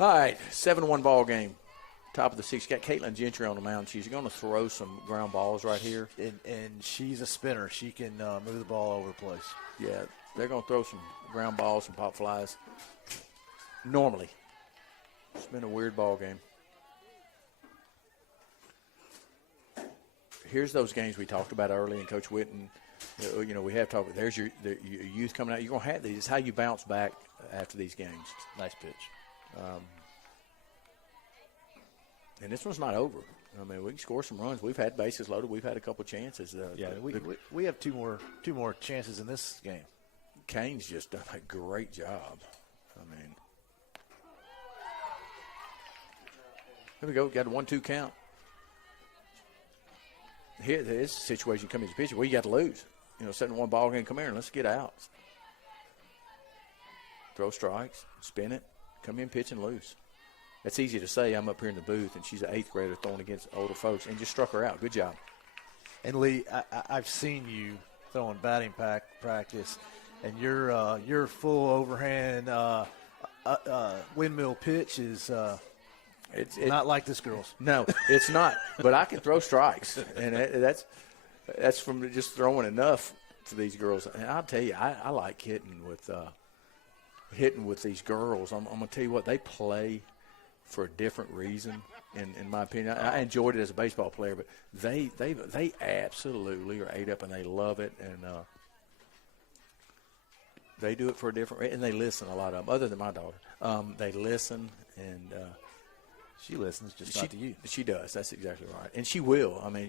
All right, 7-1 ball game. top of the sixth. Got Caitlin Gentry on the mound. She's going to throw some ground balls right here. And she's a spinner. She can move the ball all over the place. Yeah, they're going to throw some ground balls, some pop flies. Normally. It's been a weird ball game. Here's those games we talked about early, and Coach Whitten, we have talked. There's your youth coming out. You're going to have these. It's how you bounce back after these games. Nice pitch. And this one's not over. I mean, we can score some runs. We've had bases loaded. We've had a couple chances. We have two more chances in this game. Kane's just done a great job. I mean, here we go. Got a 1-2 count. Here, this situation coming to pitcher. Well, you got to lose. 7-1 ball game. Come here and let's get out. Throw strikes, spin it, come in, pitch, and lose. That's easy to say. I'm up here in the booth, and she's an 8th grader throwing against older folks, and just struck her out. Good job. And Lee, I've seen you throwing batting practice, and your full overhand windmill pitch is it's not like this girl's. No, it's not. But I can throw strikes, and that's from just throwing enough for these girls. And I'll tell you, I like hitting with these girls. I'm going to tell you what, they play for a different reason, in my opinion. I enjoyed it as a baseball player, but they absolutely are ate up, and they love it, and they do it for a different reason, and they listen, a lot of them, other than my daughter. They listen, and she listens, just not to you. She does. That's exactly right. And she will. I mean,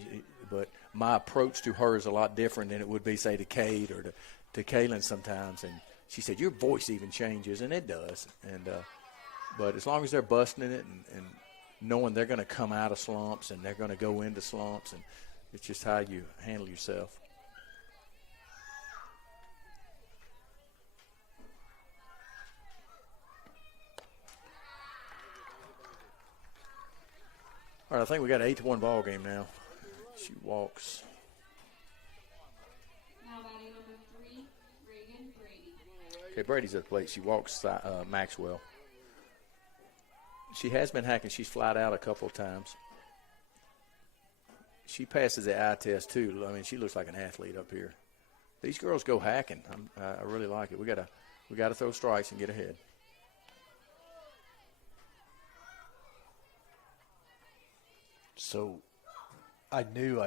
but my approach to her is a lot different than it would be, say, to Kate or to Kaylin sometimes. And she said, your voice even changes, and it does. And but as long as they're busting it and knowing they're going to come out of slumps and they're going to go into slumps, and it's just how you handle yourself. All right, I think we got an 8-1 ball game now. She walks. Now batting number 3, Reagan Brady. Okay, Brady's at the plate. She walks Maxwell. She has been hacking. She's flied out a couple of times. She passes the eye test, too. I mean, she looks like an athlete up here. These girls go hacking. I really like it. We got to throw strikes and get ahead. So I knew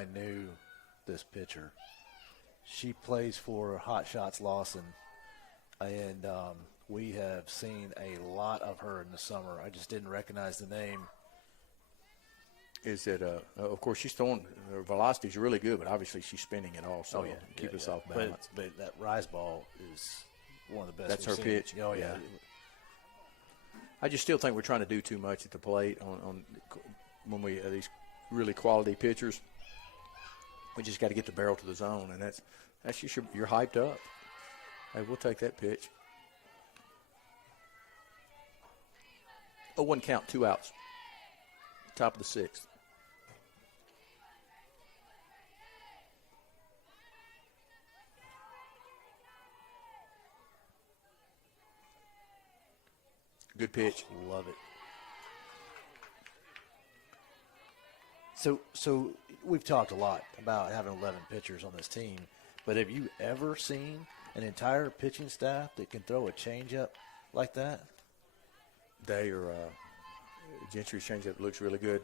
this pitcher. She plays for Hot Shots Lawson, and we have seen a lot of her in the summer. I just didn't recognize the name. Is it, of course, she's throwing, her velocity is really good, but obviously she's spinning it all, so keep us off balance. But that rise ball is one of the best. That's her seen. pitch. Oh, yeah. I just still think we're trying to do too much at the plate on when we these really quality pitchers. We just got to get the barrel to the zone, and that's just you're hyped up. Hey, we'll take that pitch. 0-1 count, 2 outs. Top of the 6th. Good pitch. Love it. So we've talked a lot about having 11 pitchers on this team, but have you ever seen an entire pitching staff that can throw a changeup like that? They are Gentry's changeup looks really good.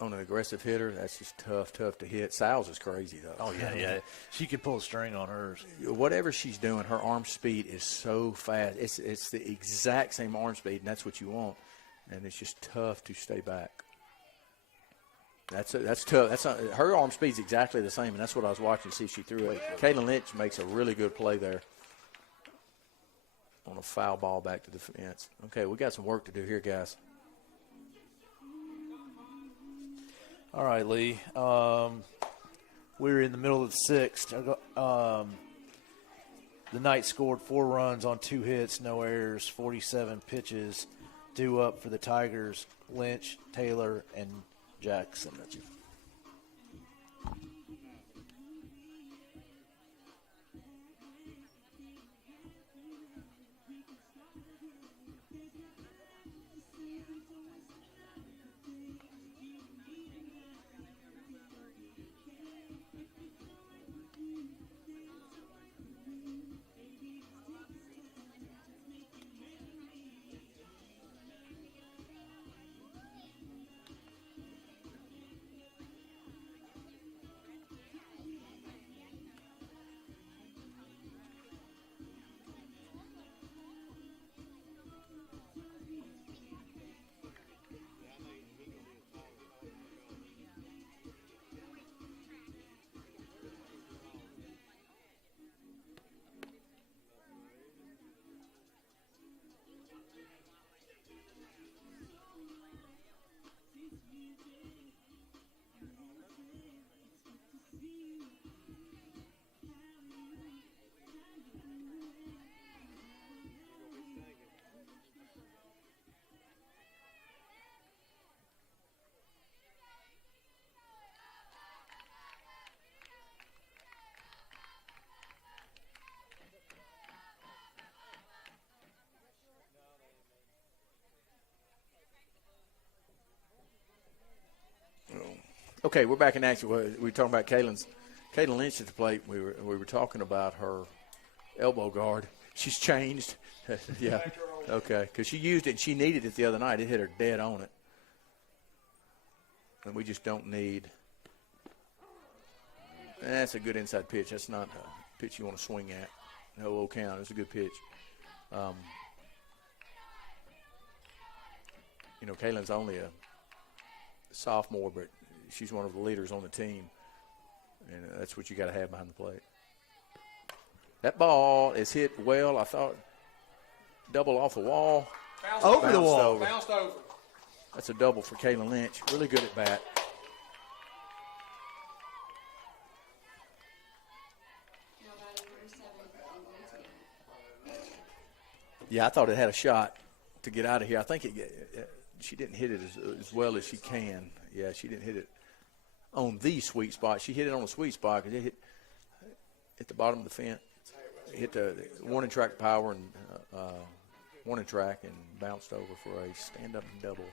On an aggressive hitter, that's just tough to hit. Sal's is crazy, though. Oh, yeah. She could pull a string on hers. Whatever she's doing, her arm speed is so fast. It's the exact same arm speed, and that's what you want. And it's just tough to stay back. That's tough. Her arm speed's exactly the same, and that's what I was watching to see if she threw it. Caitlin Lynch makes a really good play there on a foul ball back to the fence. Okay, we got some work to do here, guys. All right, Lee. We're in the middle of the 6th. The Knights scored 4 runs on 2 hits, no errors, 47 pitches. Due up for the Tigers, Lynch, Taylor, and Jackson. Okay, we're back in action. We were talking about Kaylin Lynch at the plate. We were talking about her elbow guard. She's changed. Yeah. Okay, because she used it and she needed it the other night. It hit her dead on it. And we just don't need. That's a good inside pitch. That's not a pitch you want to swing at. No low count. It's a good pitch. Kaylin's only a sophomore, but she's one of the leaders on the team, and that's what you got to have behind the plate. That ball is hit well. I thought double off the wall. Bounced the wall. Over. Bounced over. That's a double for Kaylin Lynch. Really good at bat. Now batting number 7, Louisiana. Yeah, I thought it had a shot to get out of here. I think she didn't hit it as well as she can. Yeah, she didn't hit it on the sweet spot. She hit it on the sweet spot because it hit the bottom of the fence. It hit the warning track power and warning track and bounced over for a stand-up double,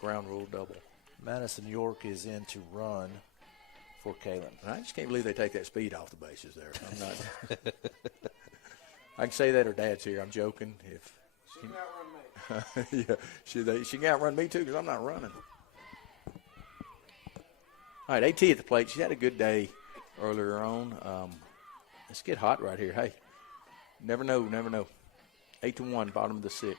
ground rule double. Madison York is in to run for Kaylin. I just can't believe they take that speed off the bases there. I'm not. I can say that her dad's here. I'm joking. If She can outrun me. yeah, she can outrun me too because I'm not running. All right, AT at the plate. She had a good day earlier on. Let's get hot right here. Hey, never know. 8-1, bottom of the 6th.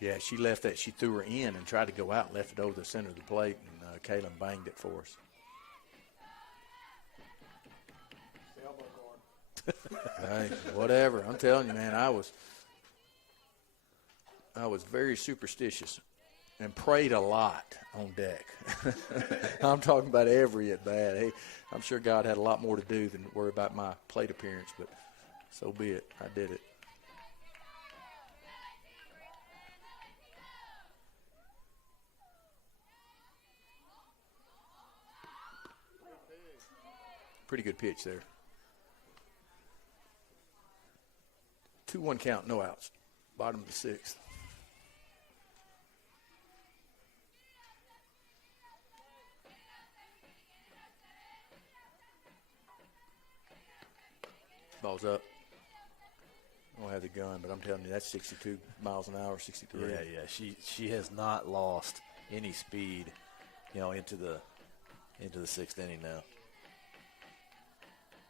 Yeah, she left that. She threw her in and tried to go out and left it over the center of the plate, and Kaylin banged it for us. The elbow guard. Hey, whatever. I'm telling you, man, I was very superstitious and prayed a lot on deck. I'm talking about every at bat. Hey, I'm sure God had a lot more to do than worry about my plate appearance, but so be it. I did it. Pretty good pitch there. 2-1 count, no outs. Bottom of the 6th. Ball's up. I don't have the gun, but I'm telling you, that's 62 miles an hour, 63. Yeah. She has not lost any speed, into the 6th inning now.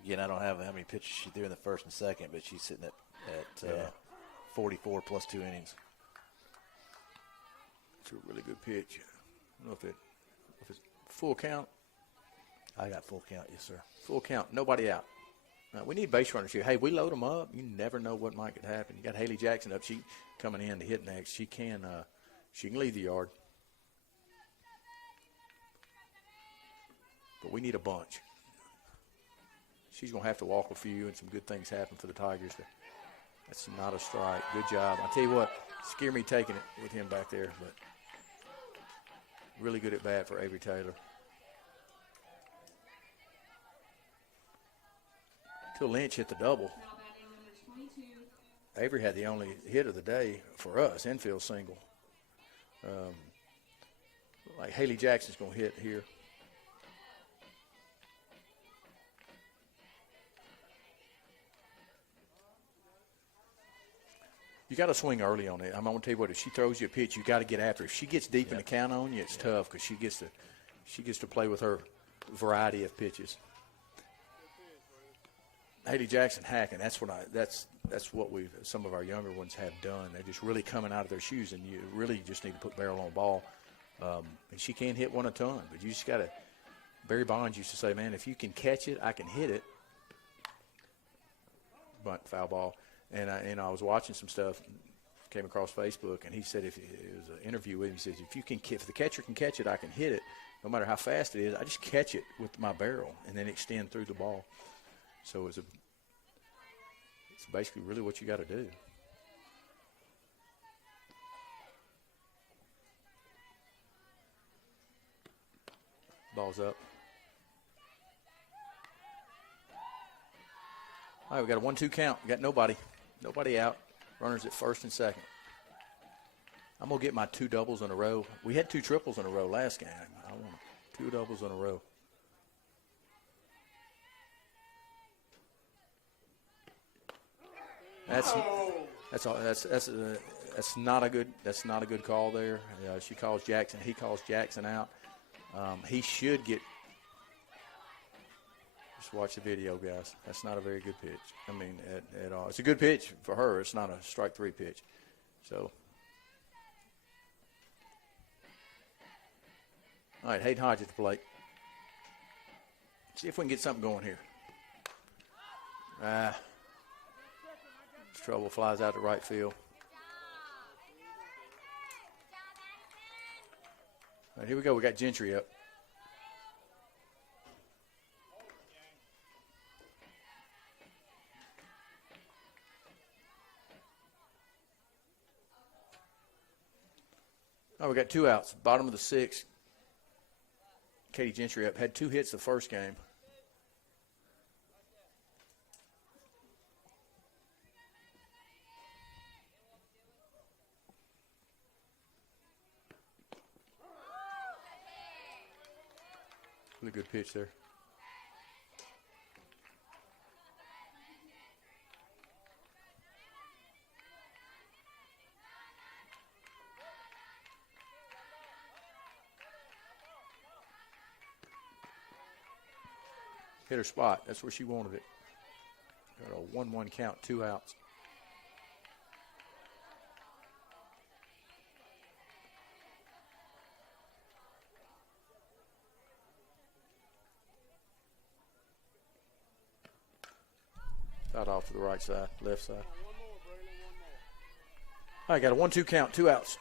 Again, I don't have how many pitches she threw in the first and second, but she's sitting at 44 plus 2 innings. It's a really good pitch. I don't know if it's full count. I got full count, yes, sir. Full count, nobody out. Now, we need base runners here. Hey, we load them up. You never know what might could happen. You got Haley Jackson up. She coming in to hit next. She can leave the yard. But we need a bunch. She's going to have to walk a few, and some good things happen for the Tigers. That's not a strike. Good job. I tell you what, scared me taking it with him back there, but really good at bat for Avery Taylor. Till Lynch hit the double. Now batting number 22, Avery had the only hit of the day for us, infield single. Like Haley Jackson's going to hit here. You got to swing early on it. I'm going to tell you what, if she throws you a pitch, you got to get after her. If she gets deep in the count on you, it's tough because she gets to play with her variety of pitches. Haley Jackson hacking. That's what some of our younger ones have done. They're just really coming out of their shoes, and you really just need to put barrel on ball. And she can't hit one a ton, but you just got to. Barry Bonds used to say, "Man, if you can catch it, I can hit it." Bunt, foul ball. And I was watching some stuff, came across Facebook, and he said it was an interview with him. He says, if the catcher can catch it, I can hit it. No matter how fast it is, I just catch it with my barrel and then extend through the ball. So it's basically really what you got to do. Ball's up. All right, we got a 1-2 count. We got nobody. Nobody out. Runners at first and second. I'm going to get my 2 doubles in a row. We had 2 triples in a row last game. I want 2 doubles in a row. That's not a good call there. She calls Jackson. He calls Jackson out. He should get. Just watch the video, guys. That's not a very good pitch. I mean, at all. It's a good pitch for her. It's not a strike 3 pitch. So, all right, Hayden Hodge at the plate. See if we can get something going here. Trouble, flies out to right field. All right, here we go. We got Gentry up. Oh, we got 2 outs. Bottom of the 6th. Katie Gentry up. Had 2 hits the first game. Really good pitch there. Hit her spot. That's where she wanted it. Got a 1-1 count, 2 outs. Out off to the right side, left side. All right, got a 1-2 count, 2 outs.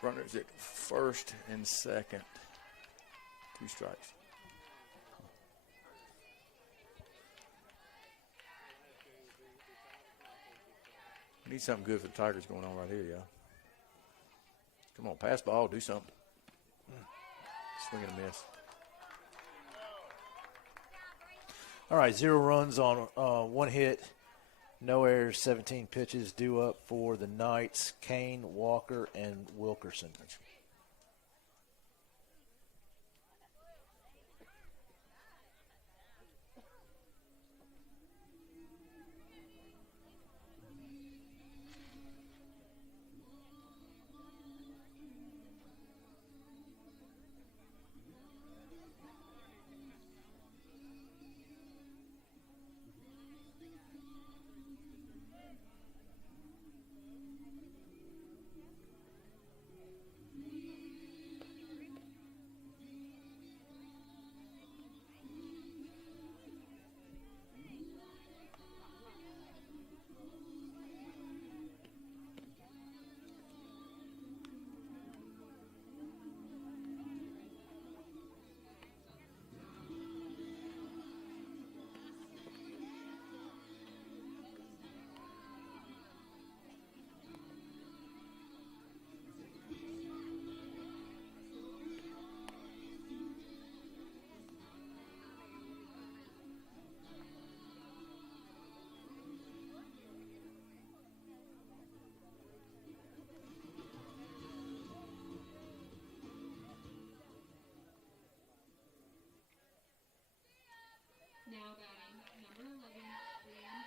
Runners at first and second. 2 strikes. We need something good for the Tigers going on right here, y'all. Come on, pass ball, do something. Swing and a miss. All right, 0 runs on 1 hit, no errors, 17 pitches due up for the Knights. Kane, Walker, and Wilkerson. Now batting, number 11, Leanne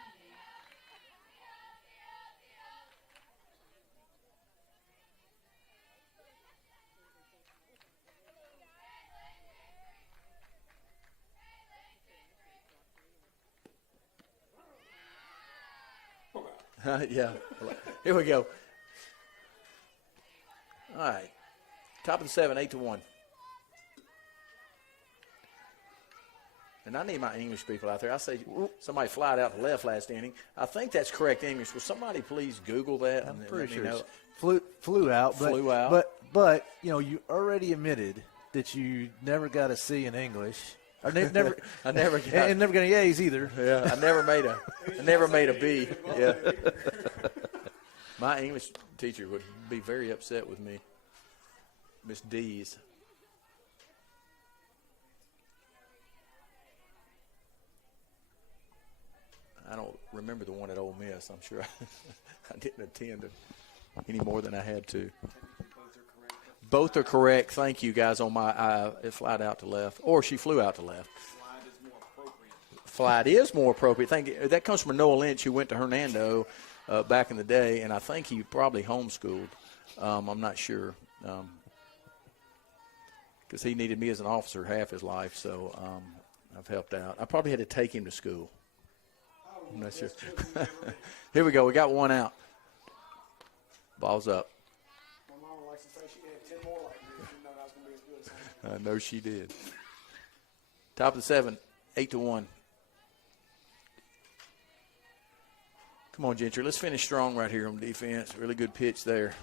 Payne. Yeah. Here we go. All right. Top of the 7, 8-1. And I need my English people out there. I say somebody flied out to left last inning. I think that's correct English. Will somebody please Google that? I'm and pretty let me sure know? it's flew out. Flew out. But you know, you already admitted that you never got a C in English. Or never, I never got and never got any A's either. Yeah, I never made a B. Yeah. My English teacher would be very upset with me. Miss D's. I don't remember the one at Ole Miss. I'm sure I didn't attend any more than I had to. Both are correct. Thank you, guys. On my it flied out to left, or she flew out to left. Flight is more appropriate. Thank you. That comes from Noah Lynch, who went to Hernando back in the day, and I think he probably homeschooled. I'm not sure because he needed me as an officer half his life, so I've helped out. I probably had to take him to school. I'm not sure. Here we go. We got one out. Ball's up. My mama likes to say she had 10 more like this. You know that was going to be as good as I know she did. Top of the 7, 8-1. Come on, Gentry. Let's finish strong right here on defense. Really good pitch there.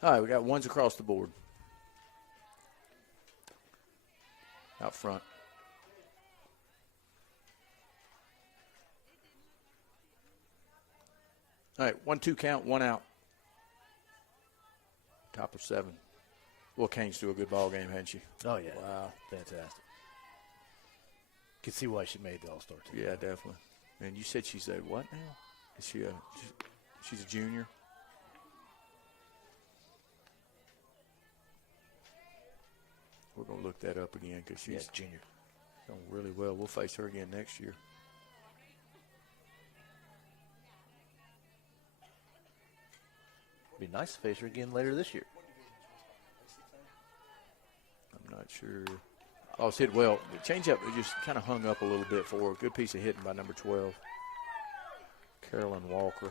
All right, we got ones across the board. Out front. All right, 1-2 count, one out. Top of 7. Well, Kane's threw a good ball game, hadn't she? Oh, yeah. Wow. Fantastic. Could see why she made the All-Star team. Yeah, definitely. And you said she's a what now? Is she she's a junior? We're going to look that up again because she's junior. done really well. We'll face her again next year. Be nice to face her again later this year. I'm not sure. Oh, it's hit well. The changeup, it just kind of hung up a little bit for her. Good piece of hitting by number 12, Carolyn Walker.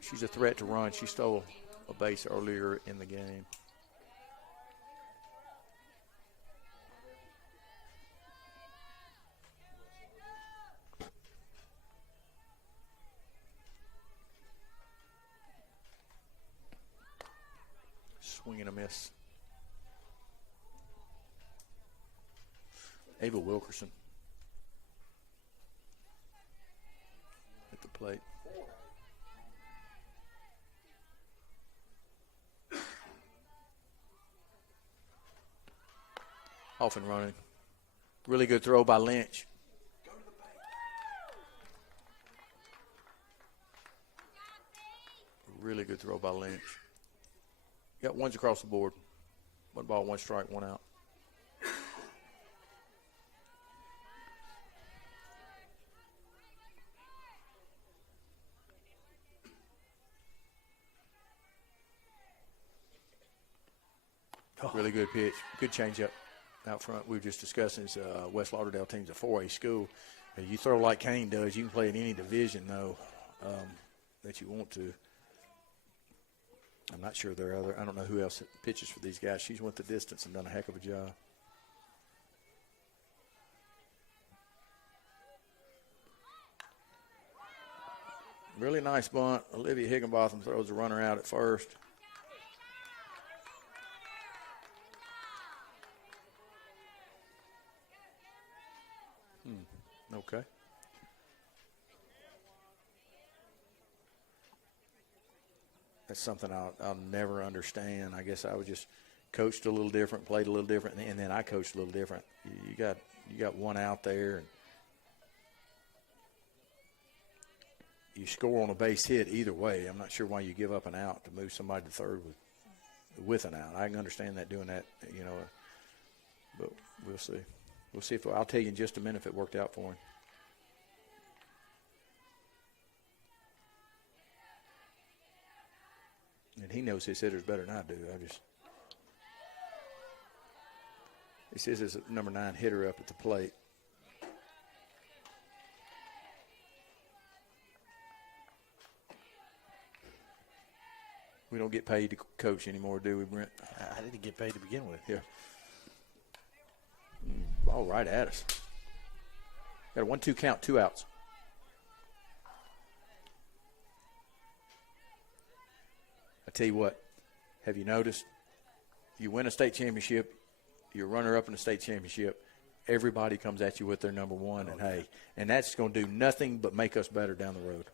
She's a threat to run. She stole a base earlier in the game. Swing and a miss. Ava Wilkerson at the plate. Off and running. Really good throw by Lynch. Really good throw by Lynch. Got ones across the board. 1 ball, 1 strike, 1 out. Really good pitch. Good changeup out front. We were just discussing this West Lauderdale team's a 4A school. You throw like Kane does, you can play in any division, though, that you want to. I'm not sure there are other. I don't know who else pitches for these guys. She's went the distance and done a heck of a job. Really nice bunt. Olivia Higginbotham throws a runner out at first. Okay. That's something I'll never understand. I guess I was just coached a little different, played a little different, and then I coached a little different. You got one out there, and you score on a base hit either way. I'm not sure why you give up an out to move somebody to third with an out. I can understand that doing that, but we'll see. We'll see if I'll tell you in just a minute if it worked out for him. And he knows his hitters better than I do. He says there's a number 9 hitter up at the plate. We don't get paid to coach anymore, do we, Brent? I didn't get paid to begin with. Yeah. Ball right at us. Got a 1-2 count, 2 outs. I tell you what, have you noticed? You win a state championship, you're runner-up in the state championship, everybody comes at you with their number 1, and that's going to do nothing but make us better down the road.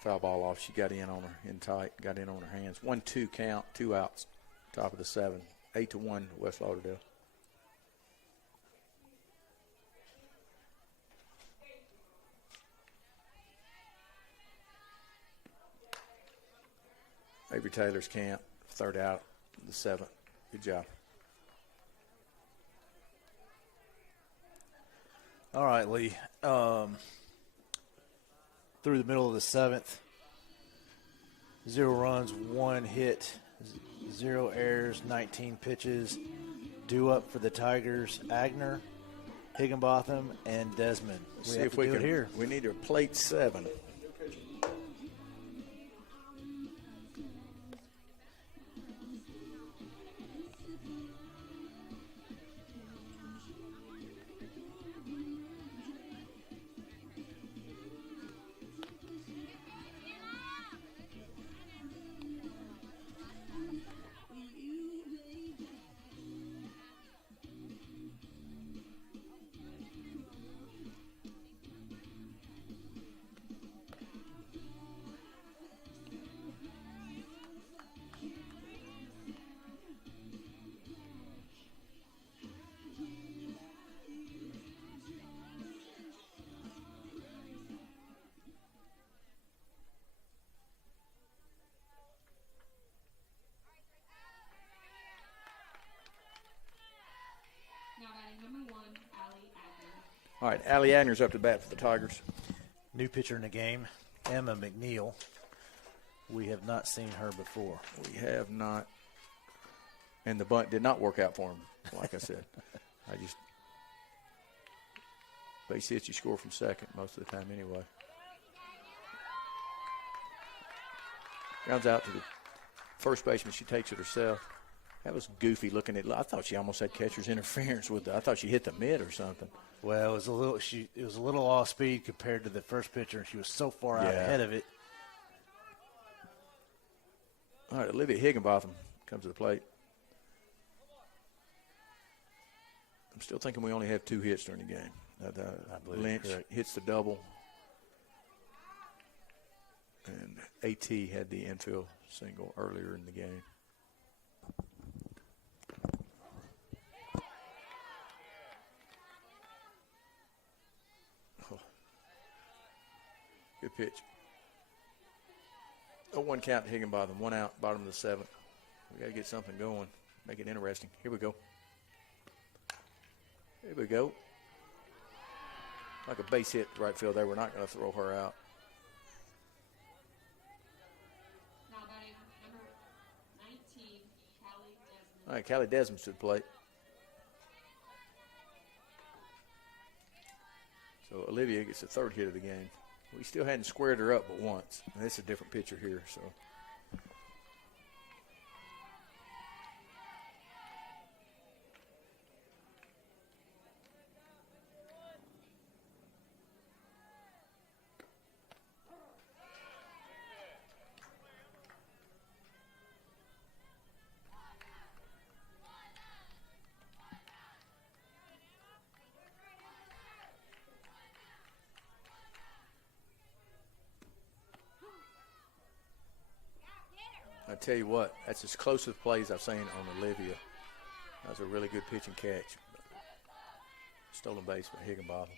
Foul ball off. She got in on her, in tight, got in on her hands. 1-2 count, 2 outs, top of the 7. 8-1 West Lauderdale. Avery Taylor's camp, 3rd out, the 7th. Good job. All right, Lee. Through the middle of the 7th, 0 runs, 1 hit, 0 errors, 19 pitches. Due up for the Tigers, Agner, Higginbotham, and Desmond. See if we do can. it here. We need to plate 7. Now batting number 1, Allie Agner. All right, Allie Agner's up to bat for the Tigers. New pitcher in the game, Emma McNeil. We have not seen her before. We have not. And the bunt did not work out for him, like I said. Base hits, you score from second most of the time anyway. Grounds out to the first baseman. She takes it herself. That was goofy looking at. I thought she almost had catcher's interference with it. I thought she hit the mid or something. Well, it was a little off speed compared to the first pitcher, and she was so far out ahead of it. All right, Olivia Higginbotham comes to the plate. I'm still thinking we only have 2 hits during the game. I believe Lynch correct. hits the double. And A.T. had the infield single earlier in the game. Oh. Good pitch. 0-1 count to Higginbotham. 1 out, bottom of the 7th. We got to get something going. Make it interesting. Here we go. Here we go. Like a base hit to right field there. We're not going to throw her out. Now batting number 19, Callie Desmond. All right, Callie Desmond's to the plate. So Olivia gets the 3rd hit of the game. We still hadn't squared her up but once. And that's a different pitcher here, so. I tell you what, that's as close to the plays I've seen on Olivia. That was a really good pitch and catch. Stolen base by Higginbotham.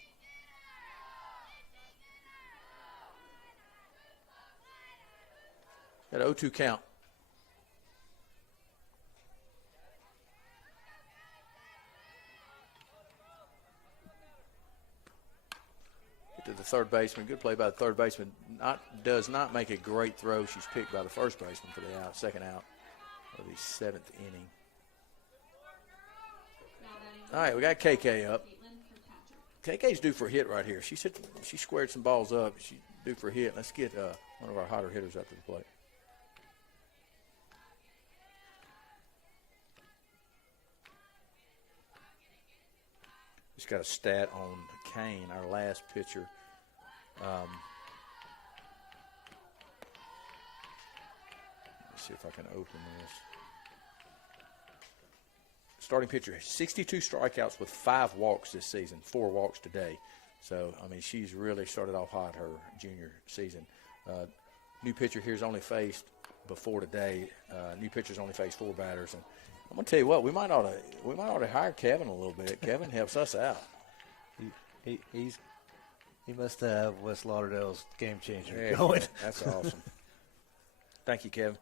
Got an 0-2 count. To the third baseman. Good play by the third baseman. Does not make a great throw. She's picked by the first baseman for the out, second out of the 7th inning. All right, we got KK up. KK's due for a hit right here. She squared some balls up. She's due for a hit. Let's get one of our hotter hitters up to the plate. Just got a stat on Kane, our last pitcher. Let's see if I can open this. Starting pitcher, 62 strikeouts with 5 walks this season, 4 walks today. So, I mean, she's really started off hot her junior season. new pitcher here's only faced before today. New pitcher's only faced 4 batters, and I'm gonna tell you what, we might ought to hire Kevin a little bit. Kevin helps us out. He must have West Lauderdale's game changer Yeah, going. that's awesome. Thank you, Kevin.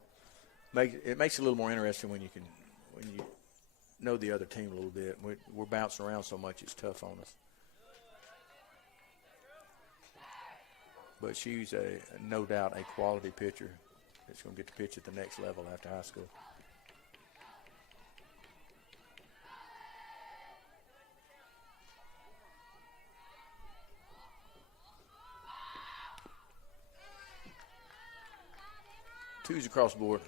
It makes it a little more interesting when you know the other team a little bit. We're bouncing around so much; it's tough on us. But she's no doubt a quality pitcher that's going to get to pitch at the next level after high school. Twos across the board.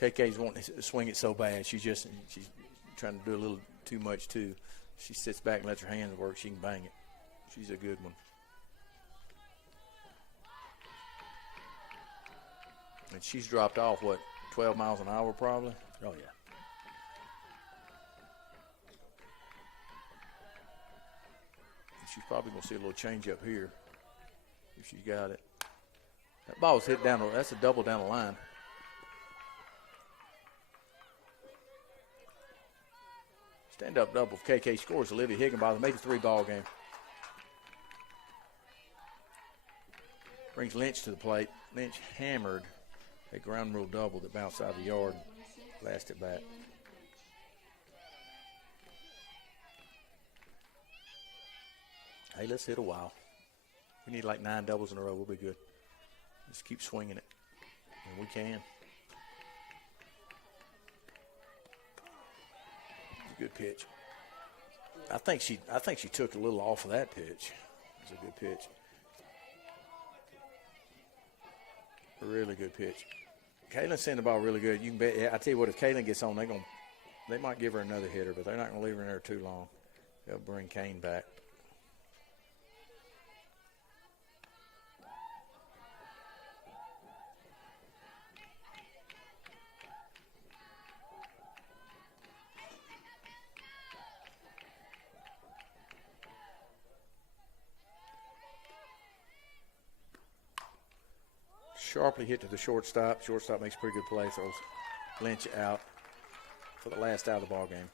KK's wanting to swing it so bad. She's trying to do a little too much too. She sits back and lets her hands work. She can bang it. She's a good one. And she's dropped off, 12 miles an hour probably? Oh, yeah. And she's probably going to see a little change up here if she's got it. That ball's hit down. That's a double down the line. Stand-up double. If KK scores, Olivia Higginbotham made a 3-ball game. Brings Lynch to the plate. Lynch hammered a ground rule double that bounced out of the yard and blasted back. Hey, let's hit a while. We need like 9 doubles in a row. We'll be good. Just keep swinging it. And we can. It's a good pitch. I think she took a little off of that pitch. It's a good pitch. A really good pitch. Kaylin's sending the ball really good. You can bet. I tell you what, if Kaylin gets on, they might give her another hitter, but they're not going to leave her in there too long. They'll bring Kane back. Sharply hit to the shortstop. Shortstop makes a pretty good play. Throws Lynch out for the last out of the ball game.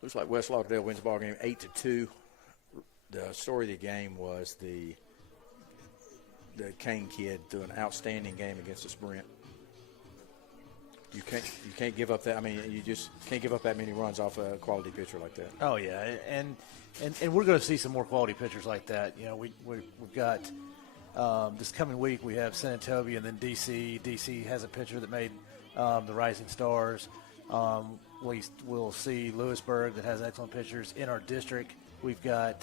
Looks like West Lauderdale wins the ball game 8-2. The story of the game was the Kane kid threw an outstanding game against the Sprint. You can't give up that. I mean, you just can't give up that many runs off a quality pitcher like that. Oh yeah, and we're going to see some more quality pitchers like that. You know, we've got. This coming week we have Senatobia and then DC. DC has a pitcher that made the Rising Stars. We'll see Lewisburg that has excellent pitchers in our district. We've got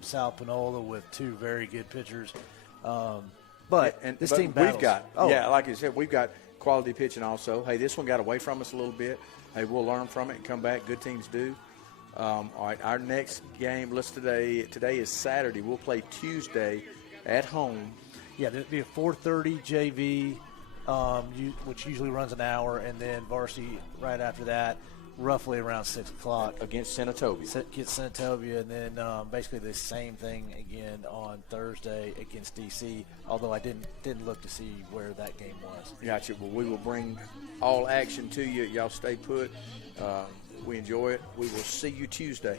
South Panola with 2 very good pitchers. But this team battles. We've got, like you said, we've got quality pitching also. Hey, this one got away from us a little bit. Hey, we'll learn from it and come back. Good teams do. All right, our next game, today is Saturday. We'll play Tuesday at home. Yeah, there'll be a 4:30 JV, which usually runs an hour, and then varsity right after that, roughly around 6 o'clock. Against Senatobia. Against Senatobia, and then basically the same thing again on Thursday against DC, although I didn't look to see where that game was. Gotcha. Well, we will bring all action to you. Y'all stay put. We enjoy it. We will see you Tuesday.